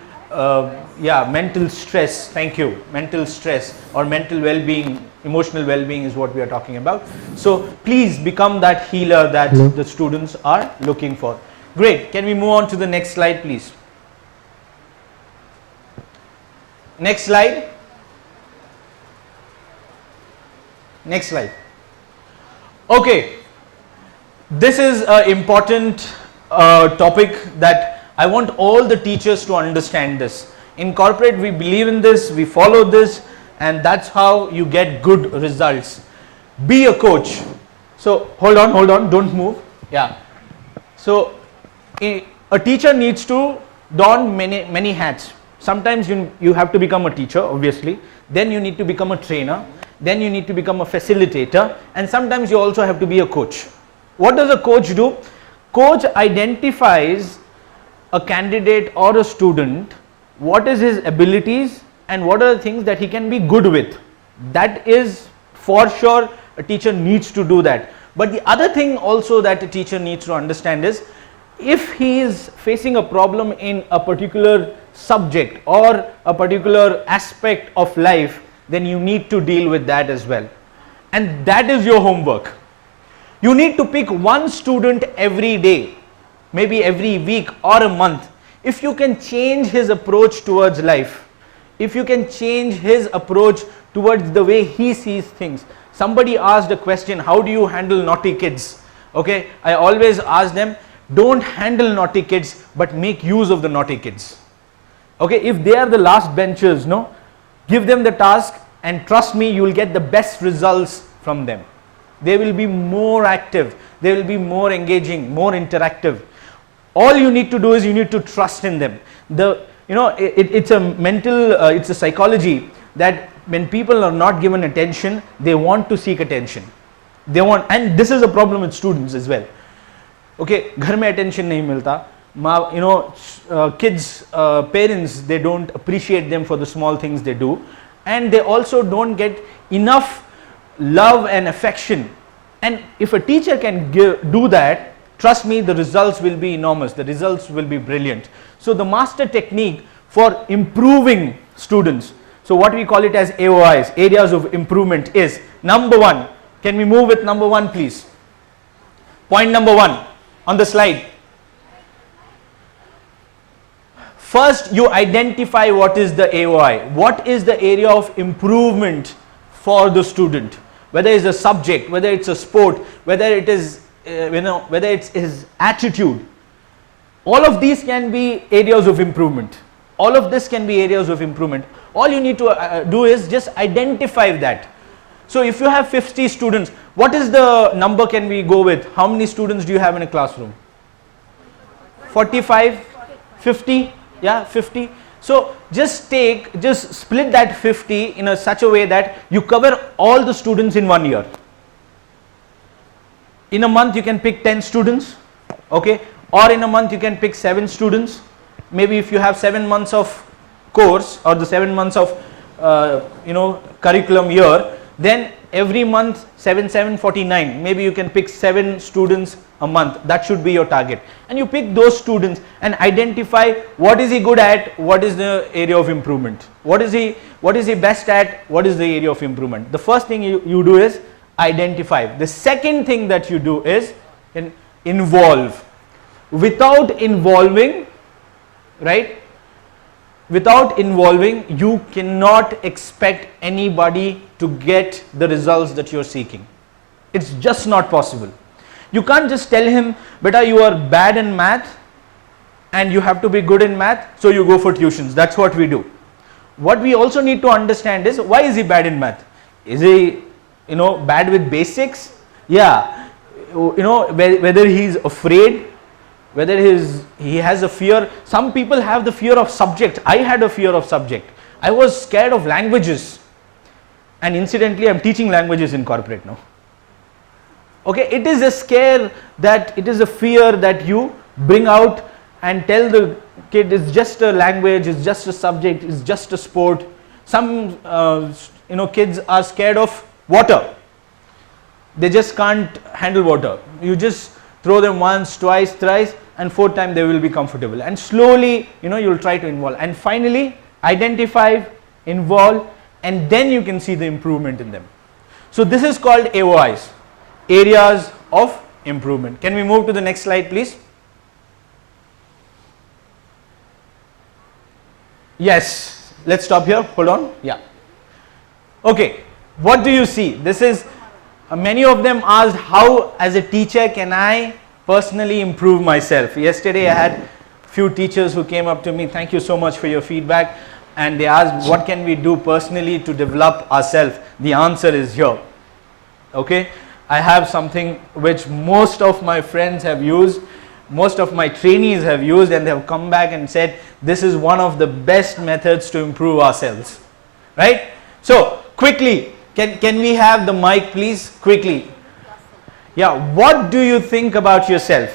stress. Thank you. Mental stress or mental well-being, emotional well-being is what we are talking about. So please become that healer that the students are looking for. Great. Can we move on to the next slide, please? Next slide. Next slide. Okay. This is an important topic that I want all the teachers to understand this. In corporate, we believe in this, we follow this, and that's how you get good results. Be a coach. So hold on, don't move. Yeah. So a teacher needs to don many hats. Sometimes you have to become a teacher, obviously. Then you need to become a trainer. Then you need to become a facilitator. And sometimes you also have to be a coach. What does a coach do? Coach identifies a candidate or a student, what is his abilities and what are the things that he can be good with. That is for sure a teacher needs to do that. But the other thing also that a teacher needs to understand is, if he is facing a problem in a particular subject or a particular aspect of life, then you need to deal with that as well. And that is your homework. You need to pick one student every day, maybe every week or a month. If you can change his approach towards life, if you can change his approach towards the way he sees things. Somebody asked a question, how do you handle naughty kids? Okay, I always ask them, don't handle naughty kids, but make use of the naughty kids. Okay, if they are the last benchers, no, give them the task and trust me, you will get the best results from them. They will be more active, they will be more engaging, more interactive. All you need to do is you need to trust in them. It's a mental, it's a psychology that when people are not given attention, they want to seek attention. They want, and this is a problem with students as well. Okay, घर में attention नहीं मिलता. Kids, parents, they don't appreciate them for the small things they do, and they also don't get enough love and affection. And if a teacher can do that, trust me, the results will be enormous. The results will be brilliant. So the master technique for improving students, so what we call it as AOIs, areas of improvement, is number one. Can we move with number one, please? Point number one on the slide. First, you identify what is the AOI. What is the area of improvement for the student? Whether it's a subject, whether it's a sport, whether it is, whether it's his attitude. All of these can be areas of improvement. All of this can be areas of improvement. All you need to do is just identify that. So if you have 50 students, what is the number can we go with? How many students do you have in a classroom? 45, 50, yeah, 50. So just split that 50 in such a way that you cover all the students in 1 year. In a month you can pick 10 students, okay, or in a month you can pick 7 students. Maybe if you have 7 months of course or the 7 months of curriculum year, then every month 7, 7, 49, maybe you can pick 7 students a month. That should be your target, and you pick those students and identify what is he good at, what is the area of improvement, what is he best at, what is the area of improvement. The first thing you do is identify. The second thing that you do is involve. Without involving, right, without involving, you cannot expect anybody to get the results that you're seeking. It's just not possible. You can't just tell him, beta, you are bad in math and you have to be good in math, so you go for tuitions. That's what we do. What we also need to understand is, why is he bad in math? Is he bad with basics? Yeah, whether he's afraid, whether he has a fear. Some people have the fear of subject. I had a fear of subject. I was scared of languages, and incidentally I'm teaching languages in corporate now. Okay, it is a scare, that it is a fear that you bring out and tell the kid it's just a language, it's just a subject, it's just a sport. Some kids are scared of water. They just can't handle water. You just throw them once, twice, thrice, and fourth time they will be comfortable, and slowly you'll try to involve, and finally identify, involve, and then you can see the improvement in them. So this is called AOIs, areas of improvement. Can we move to the next slide, please? Yes, let's stop here, hold on. Yeah, okay, what do you see? This is many of them asked, how as a teacher can I personally improve myself? Yesterday I had few teachers who came up to me, thank you so much for your feedback, and they asked, what can we do personally to develop ourselves? The answer is here. Okay, I have something which most of my friends have used, most of my trainees have used, and they have come back and said this is one of the best methods to improve ourselves, right? So quickly, can we have the mic please, quickly? Yeah, what do you think about yourself?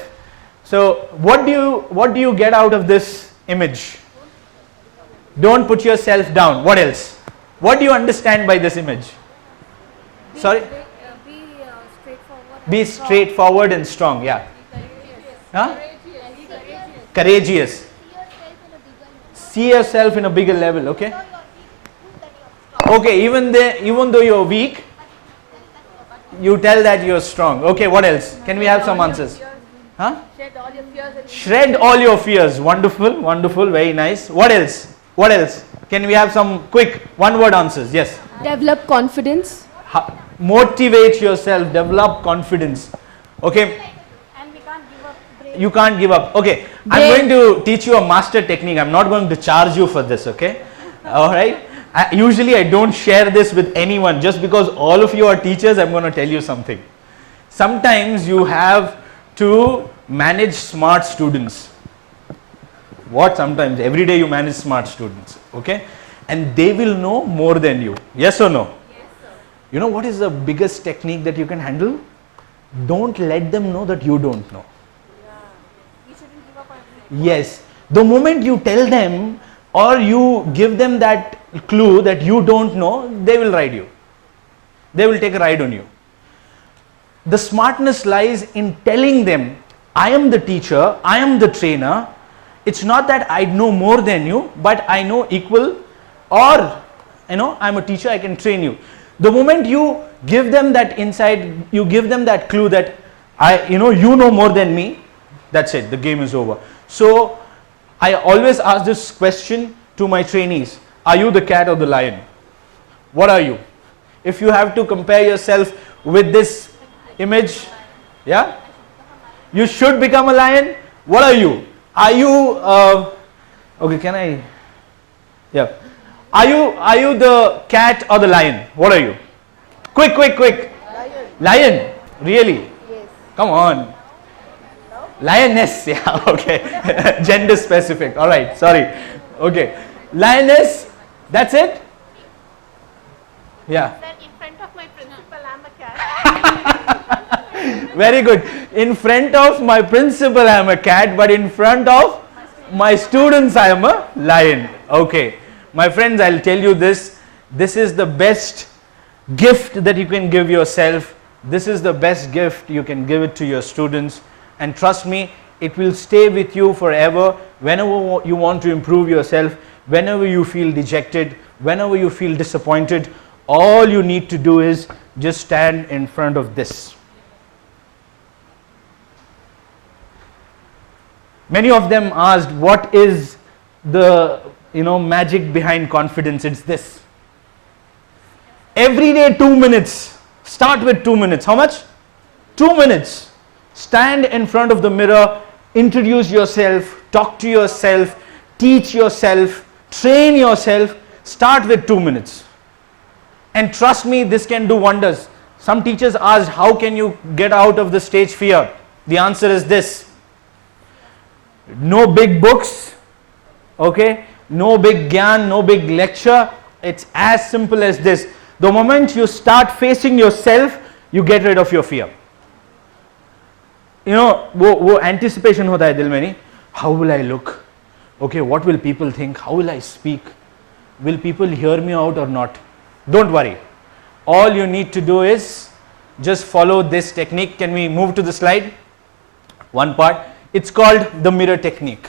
So what do you get out of this image? Don't put yourself down. What else? What do you understand by this image? Sorry? Be straightforward and strong. Yeah. Huh? Courageous. See yourself in a bigger level. Okay. Okay. Even though you're weak, you tell that you're strong. Okay. What else? Can we have some answers? Huh? Shred all your fears. Wonderful. Wonderful. Very nice. What else? What else? Can we have some quick one-word answers? Yes. Develop confidence. Motivate yourself. Develop confidence. Okay. And we can't give up. You can't give up. Okay. I'm going to teach you a master technique. I'm not going to charge you for this. Okay. All right. Usually I don't share this with anyone. Just because all of you are teachers, I'm going to tell you something. Sometimes you have to manage smart students. What? Sometimes every day you manage smart students, okay, and they will know more than you. Yes or no? Yes, sir. You know what is the biggest technique that you can handle? Don't let them know that you don't know. We shouldn't give up on it. Yes, the moment you tell them or you give them that clue that you don't know, they will ride you. They will take a ride on you. The smartness lies in telling them, I am the teacher, I am the trainer. It's not that I know more than you, but I know equal, or I'm a teacher, I can train you. The moment you give them that insight, you give them that clue that you know more than me, that's it, the game is over. So I always ask this question to my trainees: are you the cat or the lion? What are you? If you have to compare yourself with this image, yeah, you should become a lion. What are you? Are you okay, can I, yeah, are you the cat or the lion? What are you? Quick. Lion. Really? Yes. Come on. Lioness, yeah, okay. Gender specific, all right, sorry. Okay, lioness, that's it? Yeah. In front of my principal, I'm a cat. Very good. In front of my principal, I am a cat, but in front of my students, I am a lion. Okay. My friends, I'll tell you this. This is the best gift that you can give yourself. This is the best gift you can give it to your students. And trust me, it will stay with you forever. Whenever you want to improve yourself, whenever you feel dejected, whenever you feel disappointed, all you need to do is just stand in front of this. Many of them asked, what is the magic behind confidence? It's this. Every day 2 minutes. Start with 2 minutes. How much? 2 minutes. Stand in front of the mirror, introduce yourself, talk to yourself, teach yourself, train yourself. Start with 2 minutes. And trust me, this can do wonders. Some teachers asked, how can you get out of the stage fear? The answer is this. No big books, okay? No big gyan, no big lecture. It's as simple as this. The moment you start facing yourself, you get rid of your fear. वो anticipation होता है दिल में नहीं. How will I look? Okay, what will people think? How will I speak? Will people hear me out or not? Don't worry. All you need to do is just follow this technique. Can we move to the slide? One part. It's called the mirror technique.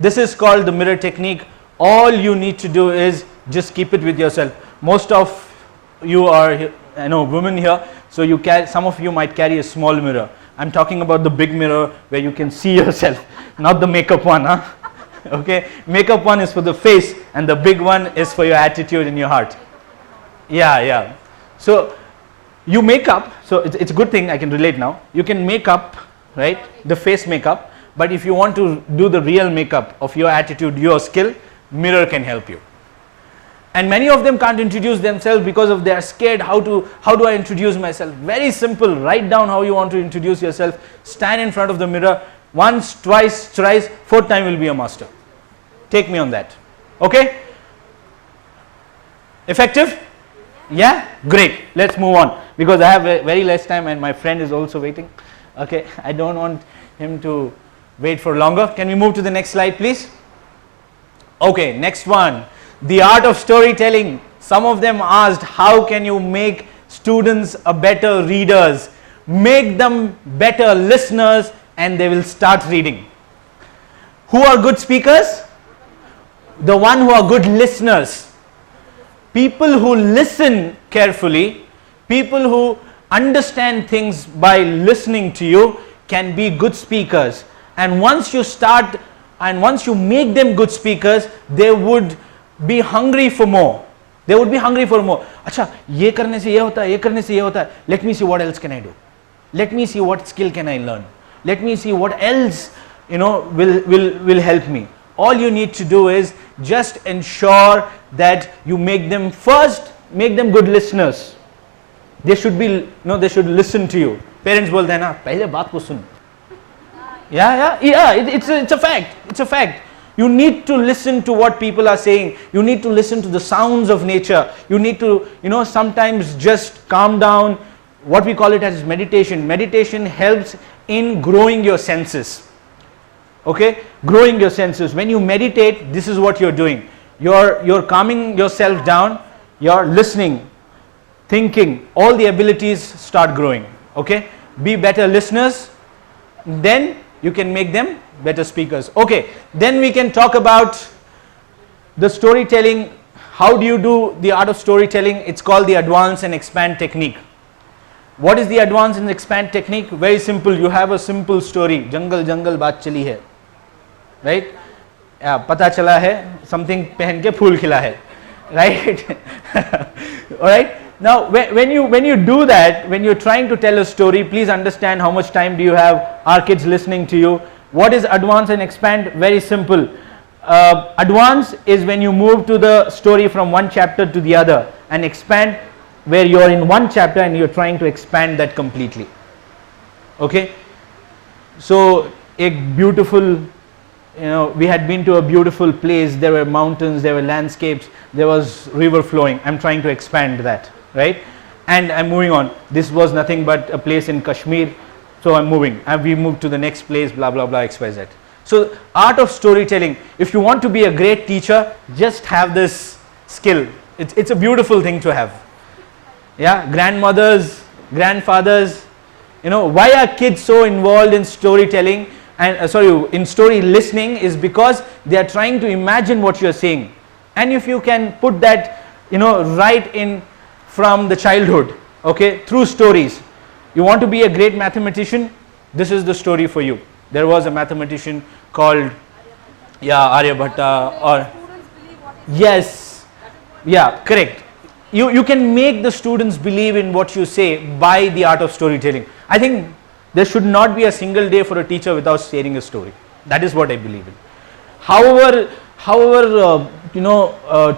This is called the mirror technique. All you need to do is just keep it with yourself. Most of you are, women here, so some of you might carry a small mirror. I'm talking about the big mirror where you can see yourself, not the makeup one, huh? Okay, makeup one is for the face and the big one is for your attitude and your heart. Yeah. So you make up, so it's a good thing I can relate now. You can make up, right, the face makeup, but if you want to do the real makeup of your attitude, your skill, mirror can help you. And many of them can't introduce themselves because they are scared. How do I introduce myself? Very simple. Write down how you want to introduce yourself. Stand in front of the mirror. Once, twice, thrice, fourth time will be a master. Take me on that. Okay? Effective? Yeah? Great. Let's move on because I have very less time and my friend is also waiting. Okay? I don't want him to wait for longer. Can we move to the next slide, please? Okay, next one. The art of storytelling. Some of them asked, how can you make students a better readers? Make them better listeners and they will start reading. Who are good speakers? The one who are good listeners. People who listen carefully, people who understand things by listening to you can be good speakers. And once you start and once you make them good speakers, they would be hungry for more. They would be hungry for more. अच्छा ये करने से ये होता है, ये करने से ये होता है. Let me see what else can I do. Let me see what skill can I learn. Let me see what else will help me. All you need to do is just ensure that you make them good listeners. They should be they should listen to you. Parents बोलते हैं ना पहले बात को सुन. Yeah. It's a fact. It's a fact. You need to listen to what people are saying. You need to listen to the sounds of nature. You need to, sometimes just calm down. What we call it as meditation. Meditation helps in growing your senses. Okay? Growing your senses. When you meditate, this is what you're doing. You're calming yourself down. You're listening, thinking. All the abilities start growing. Okay? Be better listeners. Then you can make them better speakers. Okay, then we can talk about the storytelling. How do you do the art of storytelling? It's called the advance and expand technique. What is the advance and expand technique? Very simple. You have a simple story. Jungle baat chali hai. Right? Pata chala hai, something pehen ke phool khila hai. Right? Alright? Now, when you do that, when you're trying to tell a story, please understand how much time do you have. Are kids listening to you? What is advance and expand? Very simple. Advance is when you move to the story from one chapter to the other, and expand where you're in one chapter and you're trying to expand that completely. Okay? So a beautiful, we had been to a beautiful place. There were mountains, there were landscapes, there was river flowing. I'm trying to expand that, right? And I'm moving on. This was nothing but a place in Kashmir. So I'm moving, and we moved to the next place, blah, blah, blah, XYZ. So art of storytelling, if you want to be a great teacher, just have this skill. It's a beautiful thing to have. Yeah, grandmothers, grandfathers, why are kids so involved in storytelling and in story listening is because they are trying to imagine what you're saying. And if you can put that, right in from the childhood, okay, through stories. You want to be a great mathematician, this is the story for you. There was a mathematician called, Aryabhatta, or, yes, yeah, correct. You can make the students believe in what you say by the art of storytelling. I think there should not be a single day for a teacher without sharing a story. That is what I believe in. However,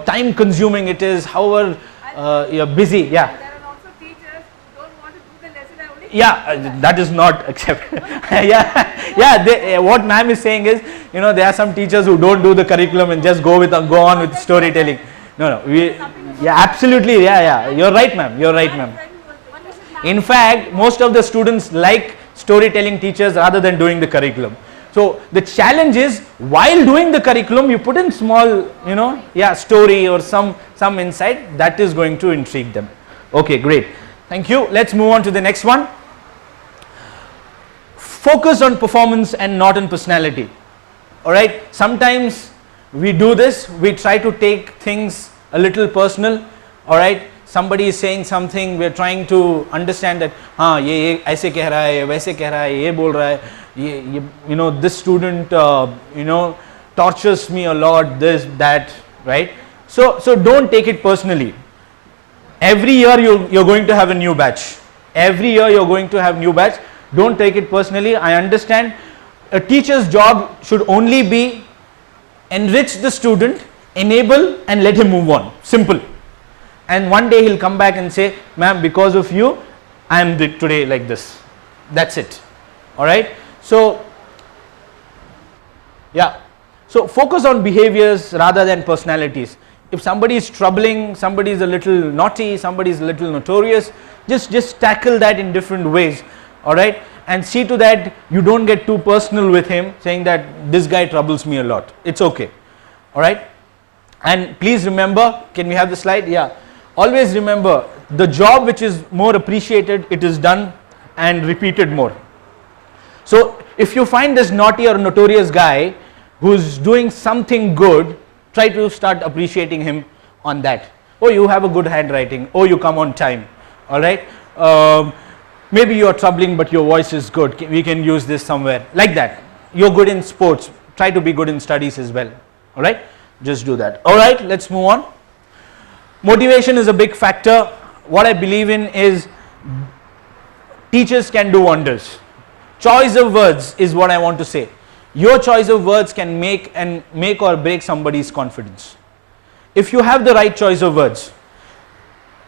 time consuming it is, however you're busy, yeah. There are also teachers who don't want to do the lesson only. Yeah, that is not acceptable. What ma'am is saying is, there are some teachers who don't do the curriculum and just go on with storytelling. No, absolutely, you're right, ma'am. You're right, ma'am. In fact, most of the students like storytelling teachers rather than doing the curriculum. So the challenge is, while doing the curriculum, you put in small, story or some insight that is going to intrigue them. Okay, great. Thank you. Let's move on to the next one. Focus on performance and not on personality. All right. Sometimes we do this. We try to take things a little personal. All right. Somebody is saying something. We are trying to understand that. ये ऐसे कह रहा है, वैसे कह रहा है, ये बोल रहा है. This student, tortures me a lot. This, that, right? So don't take it personally. Every year you're going to have a new batch. Every year you're going to have new batch. Don't take it personally. I understand. A teacher's job should only be enrich the student, enable, and let him move on. Simple. And one day he'll come back and say, ma'am, because of you, I am today like this. That's it. All right. So, so focus on behaviors rather than personalities. If somebody is troubling, somebody is a little naughty, somebody is a little notorious, just tackle that in different ways. All right. And see to that you don't get too personal with him, saying that this guy troubles me a lot. It's okay. All right. And please remember, can we have the slide? Yeah. Always remember, the job which is more appreciated, it is done and repeated more. So if you find this naughty or notorious guy who's doing something good, try to start appreciating him on that. Oh, you have a good handwriting. Oh, you come on time. All right. Maybe you are troubling, but your voice is good. We can use this somewhere. Like that. You're good in sports. Try to be good in studies as well. All right. Just do that. All right. Let's move on. Motivation is a big factor. What I believe in is teachers can do wonders. Choice of words is what I want to say. Your choice of words can make or break somebody's confidence. If you have the right choice of words,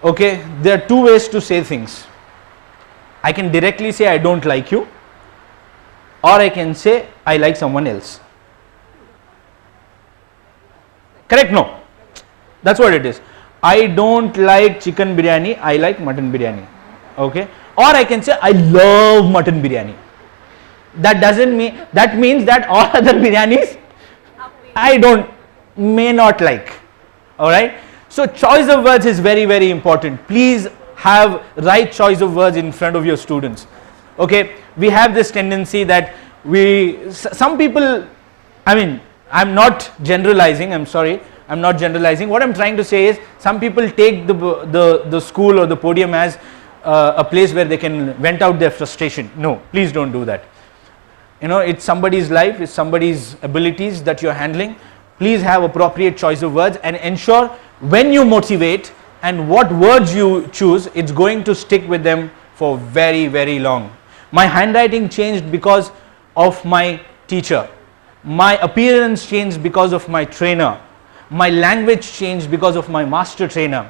okay, there are two ways to say things. I can directly say I don't like you, or I can say I like someone else. Correct? No. That's what it is. I don't like chicken biryani, I like mutton biryani. Okay? Or I can say I love mutton biryani. That doesn't mean, that means that all other biryanis I may not like. Alright? So choice of words is very, very important. Please have right choice of words in front of your students. Okay? We have this tendency that some people, I'm not generalizing, I'm sorry, I'm not generalizing. What I'm trying to say is, some people take the school or the podium as a place where they can vent out their frustration. No, please don't do that. It's somebody's life, it's somebody's abilities that you're handling. Please have appropriate choice of words and ensure when you motivate and what words you choose, it's going to stick with them for very, very long. My handwriting changed because of my teacher. My appearance changed because of my trainer. My language changed because of my master trainer.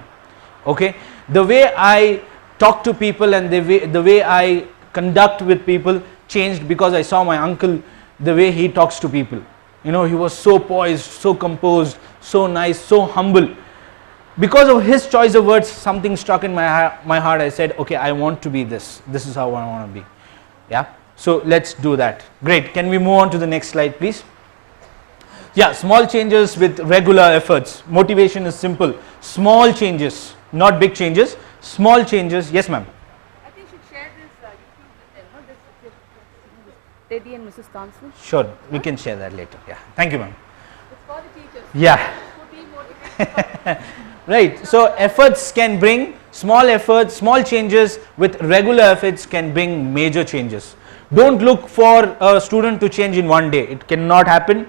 Okay? The way I talk to people and the way I conduct with people changed because I saw my uncle, the way he talks to people. You know, he was so poised, so composed, so nice, so humble. Because of his choice of words, something struck in my heart. I said, okay, I want to be this. This is how I want to be. Yeah. So let's do that. Great. Can we move on to the next slide, please? Yeah, small changes with regular efforts. Motivation is simple. Small changes, not big changes. Small changes. Yes, ma'am. I think you should share this YouTube with this Teddy and Mrs. Thompson. Sure, we can share that later. Yeah. Thank you, ma'am. It's for the teachers. Yeah. To be motivated. Right. So efforts can bring small efforts, small changes with regular efforts can bring major changes. Don't look for a student to change in one day. It cannot happen.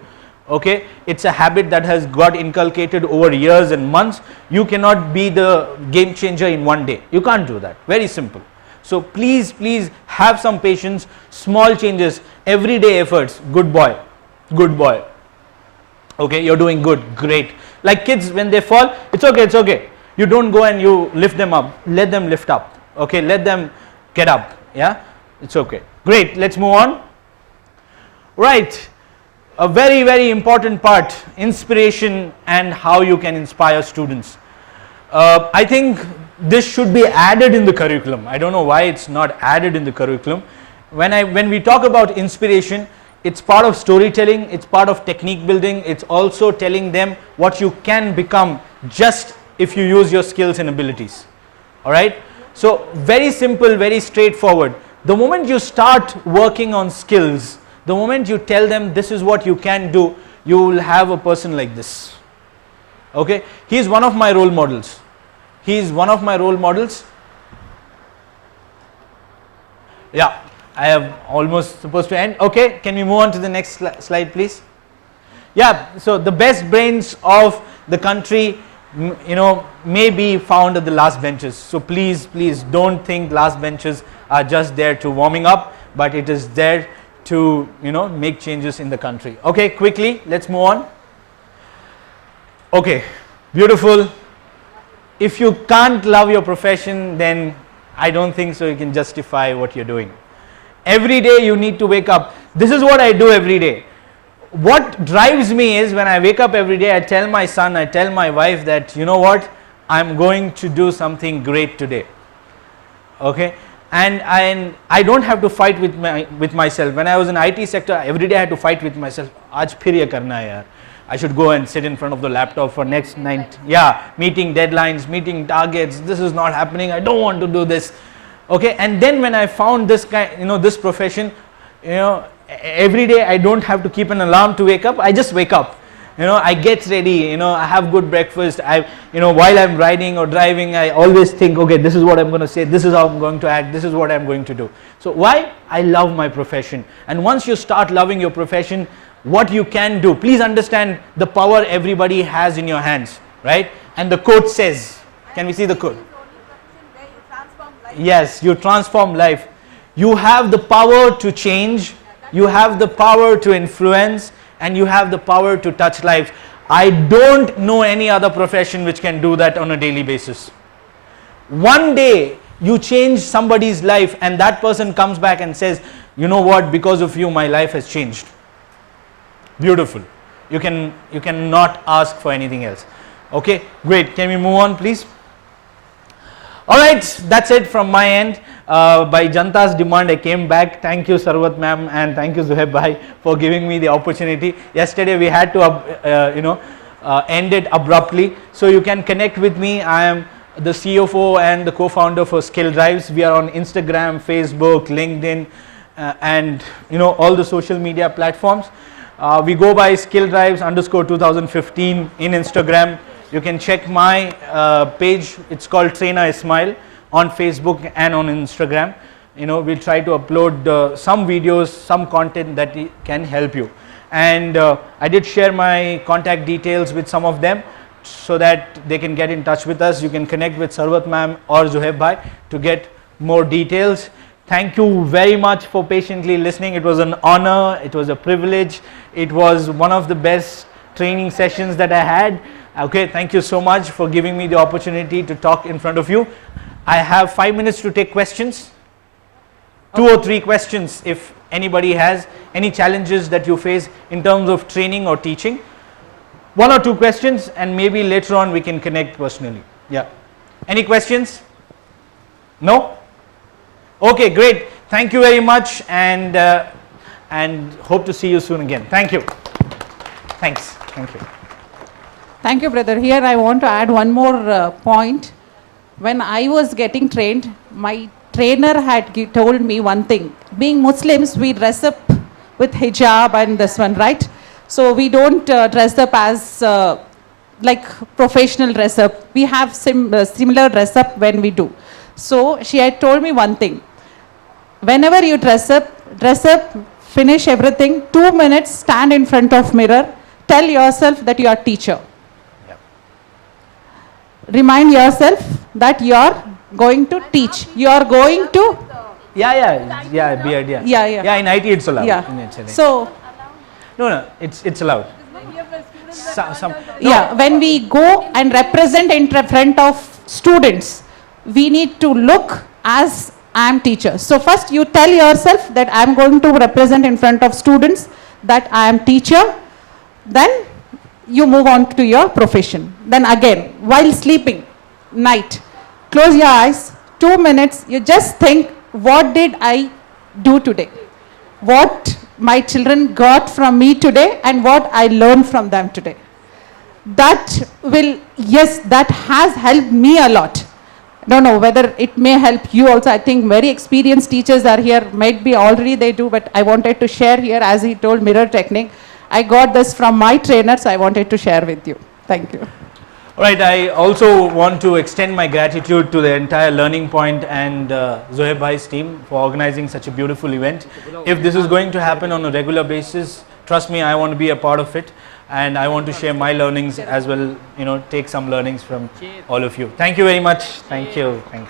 Okay, it's a habit that has got inculcated over years and months. You cannot be the game changer in one day. You can't do that. Very simple. So please have some patience. Small changes, everyday efforts. Good boy, good boy. Okay, you're doing good, great. Like kids, when they fall, it's okay, it's okay. You don't go and you lift them up. Let them lift up. Okay, let them get up. Yeah, it's okay. Great, let's move on. Right. A very important part, inspiration and how you can inspire students. I think this should be added in the curriculum. I don't know why it's not added in the curriculum. When we talk about inspiration, it's part of storytelling, it's part of technique building, it's also telling them what you can become just if you use your skills and abilities. Alright? So very simple, very straightforward. The moment you start working on skills, the moment you tell them this is what you can do, you will have a person like this. Okay, he is one of my role models. He is one of my role models. Yeah, I am almost supposed to end. Okay, can we move on to the next slide, please? Yeah, so the best brains of the country, you know, may be found at the last benches. So please don't think last benches are just there to warming up, but it is there to, you know, make changes in the country. Okay, quickly, let's move on. Okay, beautiful. If you can't love your profession, then I don't think so you can justify what you're doing. Every day you need to wake up. This is what I do every day. What drives me is when I wake up every day, I tell my son, I tell my wife that, you know what, I'm going to do something great today. Okay. And I don't have to fight with myself. When I was in IT sector, every day I had to fight with myself. Aaj phir ye karna hai yaar. I should go and sit in front of the laptop for next night. Yeah, meeting deadlines, meeting targets. This is not happening. I don't want to do this. Okay, and then when I found this kind, you know, this profession, you know, every day I don't have to keep an alarm to wake up. I just wake up. You know, I get ready, you know, I have good breakfast. You know, while I'm riding or driving, I always think, okay, this is what I'm going to say, this is how I'm going to act, this is what I'm going to do. So why? I love my profession. And once you start loving your profession, what you can do, please understand the power everybody has in your hands, right? And the quote says, can we see the quote? Yes, you transform life. You have the power to change, you have the power to influence, and you have the power to touch lives. I don't know any other profession which can do that on a daily basis. One day you change somebody's life and that person comes back and says, you know what, because of you my life has changed. Beautiful. You cannot ask for anything else. Okay, great. Can we move on, please? Alright, that's it from my end. By Janta's demand, I came back. Thank you, Sarwat ma'am, and thank you, Zuhaib bhai, for giving me the opportunity. Yesterday we had to, end it abruptly. So you can connect with me. I am the CFO and the co-founder for Skill Drives. We are on Instagram, Facebook, LinkedIn, and all the social media platforms. We go by Skill Drives _2015 in Instagram. You can check my page. It's called Trainer Ismail on Facebook and on Instagram. We'll try to upload some videos, some content that can help you. And I did share my contact details with some of them so that they can get in touch with us. You can connect with Sarwat ma'am or Zuhaib bhai to get more details. Thank you very much for patiently listening. It was an honor. It was a privilege. It was one of the best training sessions that I had. Okay, thank you so much for giving me the opportunity to talk in front of you. I have 5 minutes to take questions. 2 or 3 questions if anybody has, any challenges that you face in terms of training or teaching. One or two questions, and maybe later on we can connect personally. Yeah. Any questions? No? Okay, great. Thank you very much, and hope to see you soon again. Thank you. Thanks. Thank you. Thank you, brother. Here I want to add one more point. When I was getting trained, my trainer had told me one thing. Being Muslims, we dress up with hijab and this one, right? So we don't dress up as like professional dress up. We have similar dress up when we do. So she had told me one thing. Whenever you dress up, finish everything, 2 minutes, stand in front of mirror, tell yourself that you are teacher. Remind yourself that you are going to teach. You are going to. Yeah, beard, yeah. Yeah, in IT it's allowed. Yeah. In Chennai. So, No, it's allowed. yeah, when we go and represent in front of students, we need to look as I am teacher. So first you tell yourself that I am going to represent in front of students, that I am teacher. Then you move on to your profession. Then again, while sleeping, night, close your eyes, 2 minutes, you just think, what did I do today? What my children got from me today and what I learned from them today. That will, yes, that has helped me a lot. Don't know whether it may help you also. I think very experienced teachers are here, might be already they do, but I wanted to share here, as he told, mirror technique. I got this from my trainer, so I wanted to share with you. Thank you. All right, I also want to extend my gratitude to the entire Learning Point and Zohaib Bhai's team for organizing such a beautiful event. If this is going to happen on a regular basis, trust me, I want to be a part of it, and I want to share my learnings as well, take some learnings from all of you. Thank you very much. Thank you. Thanks.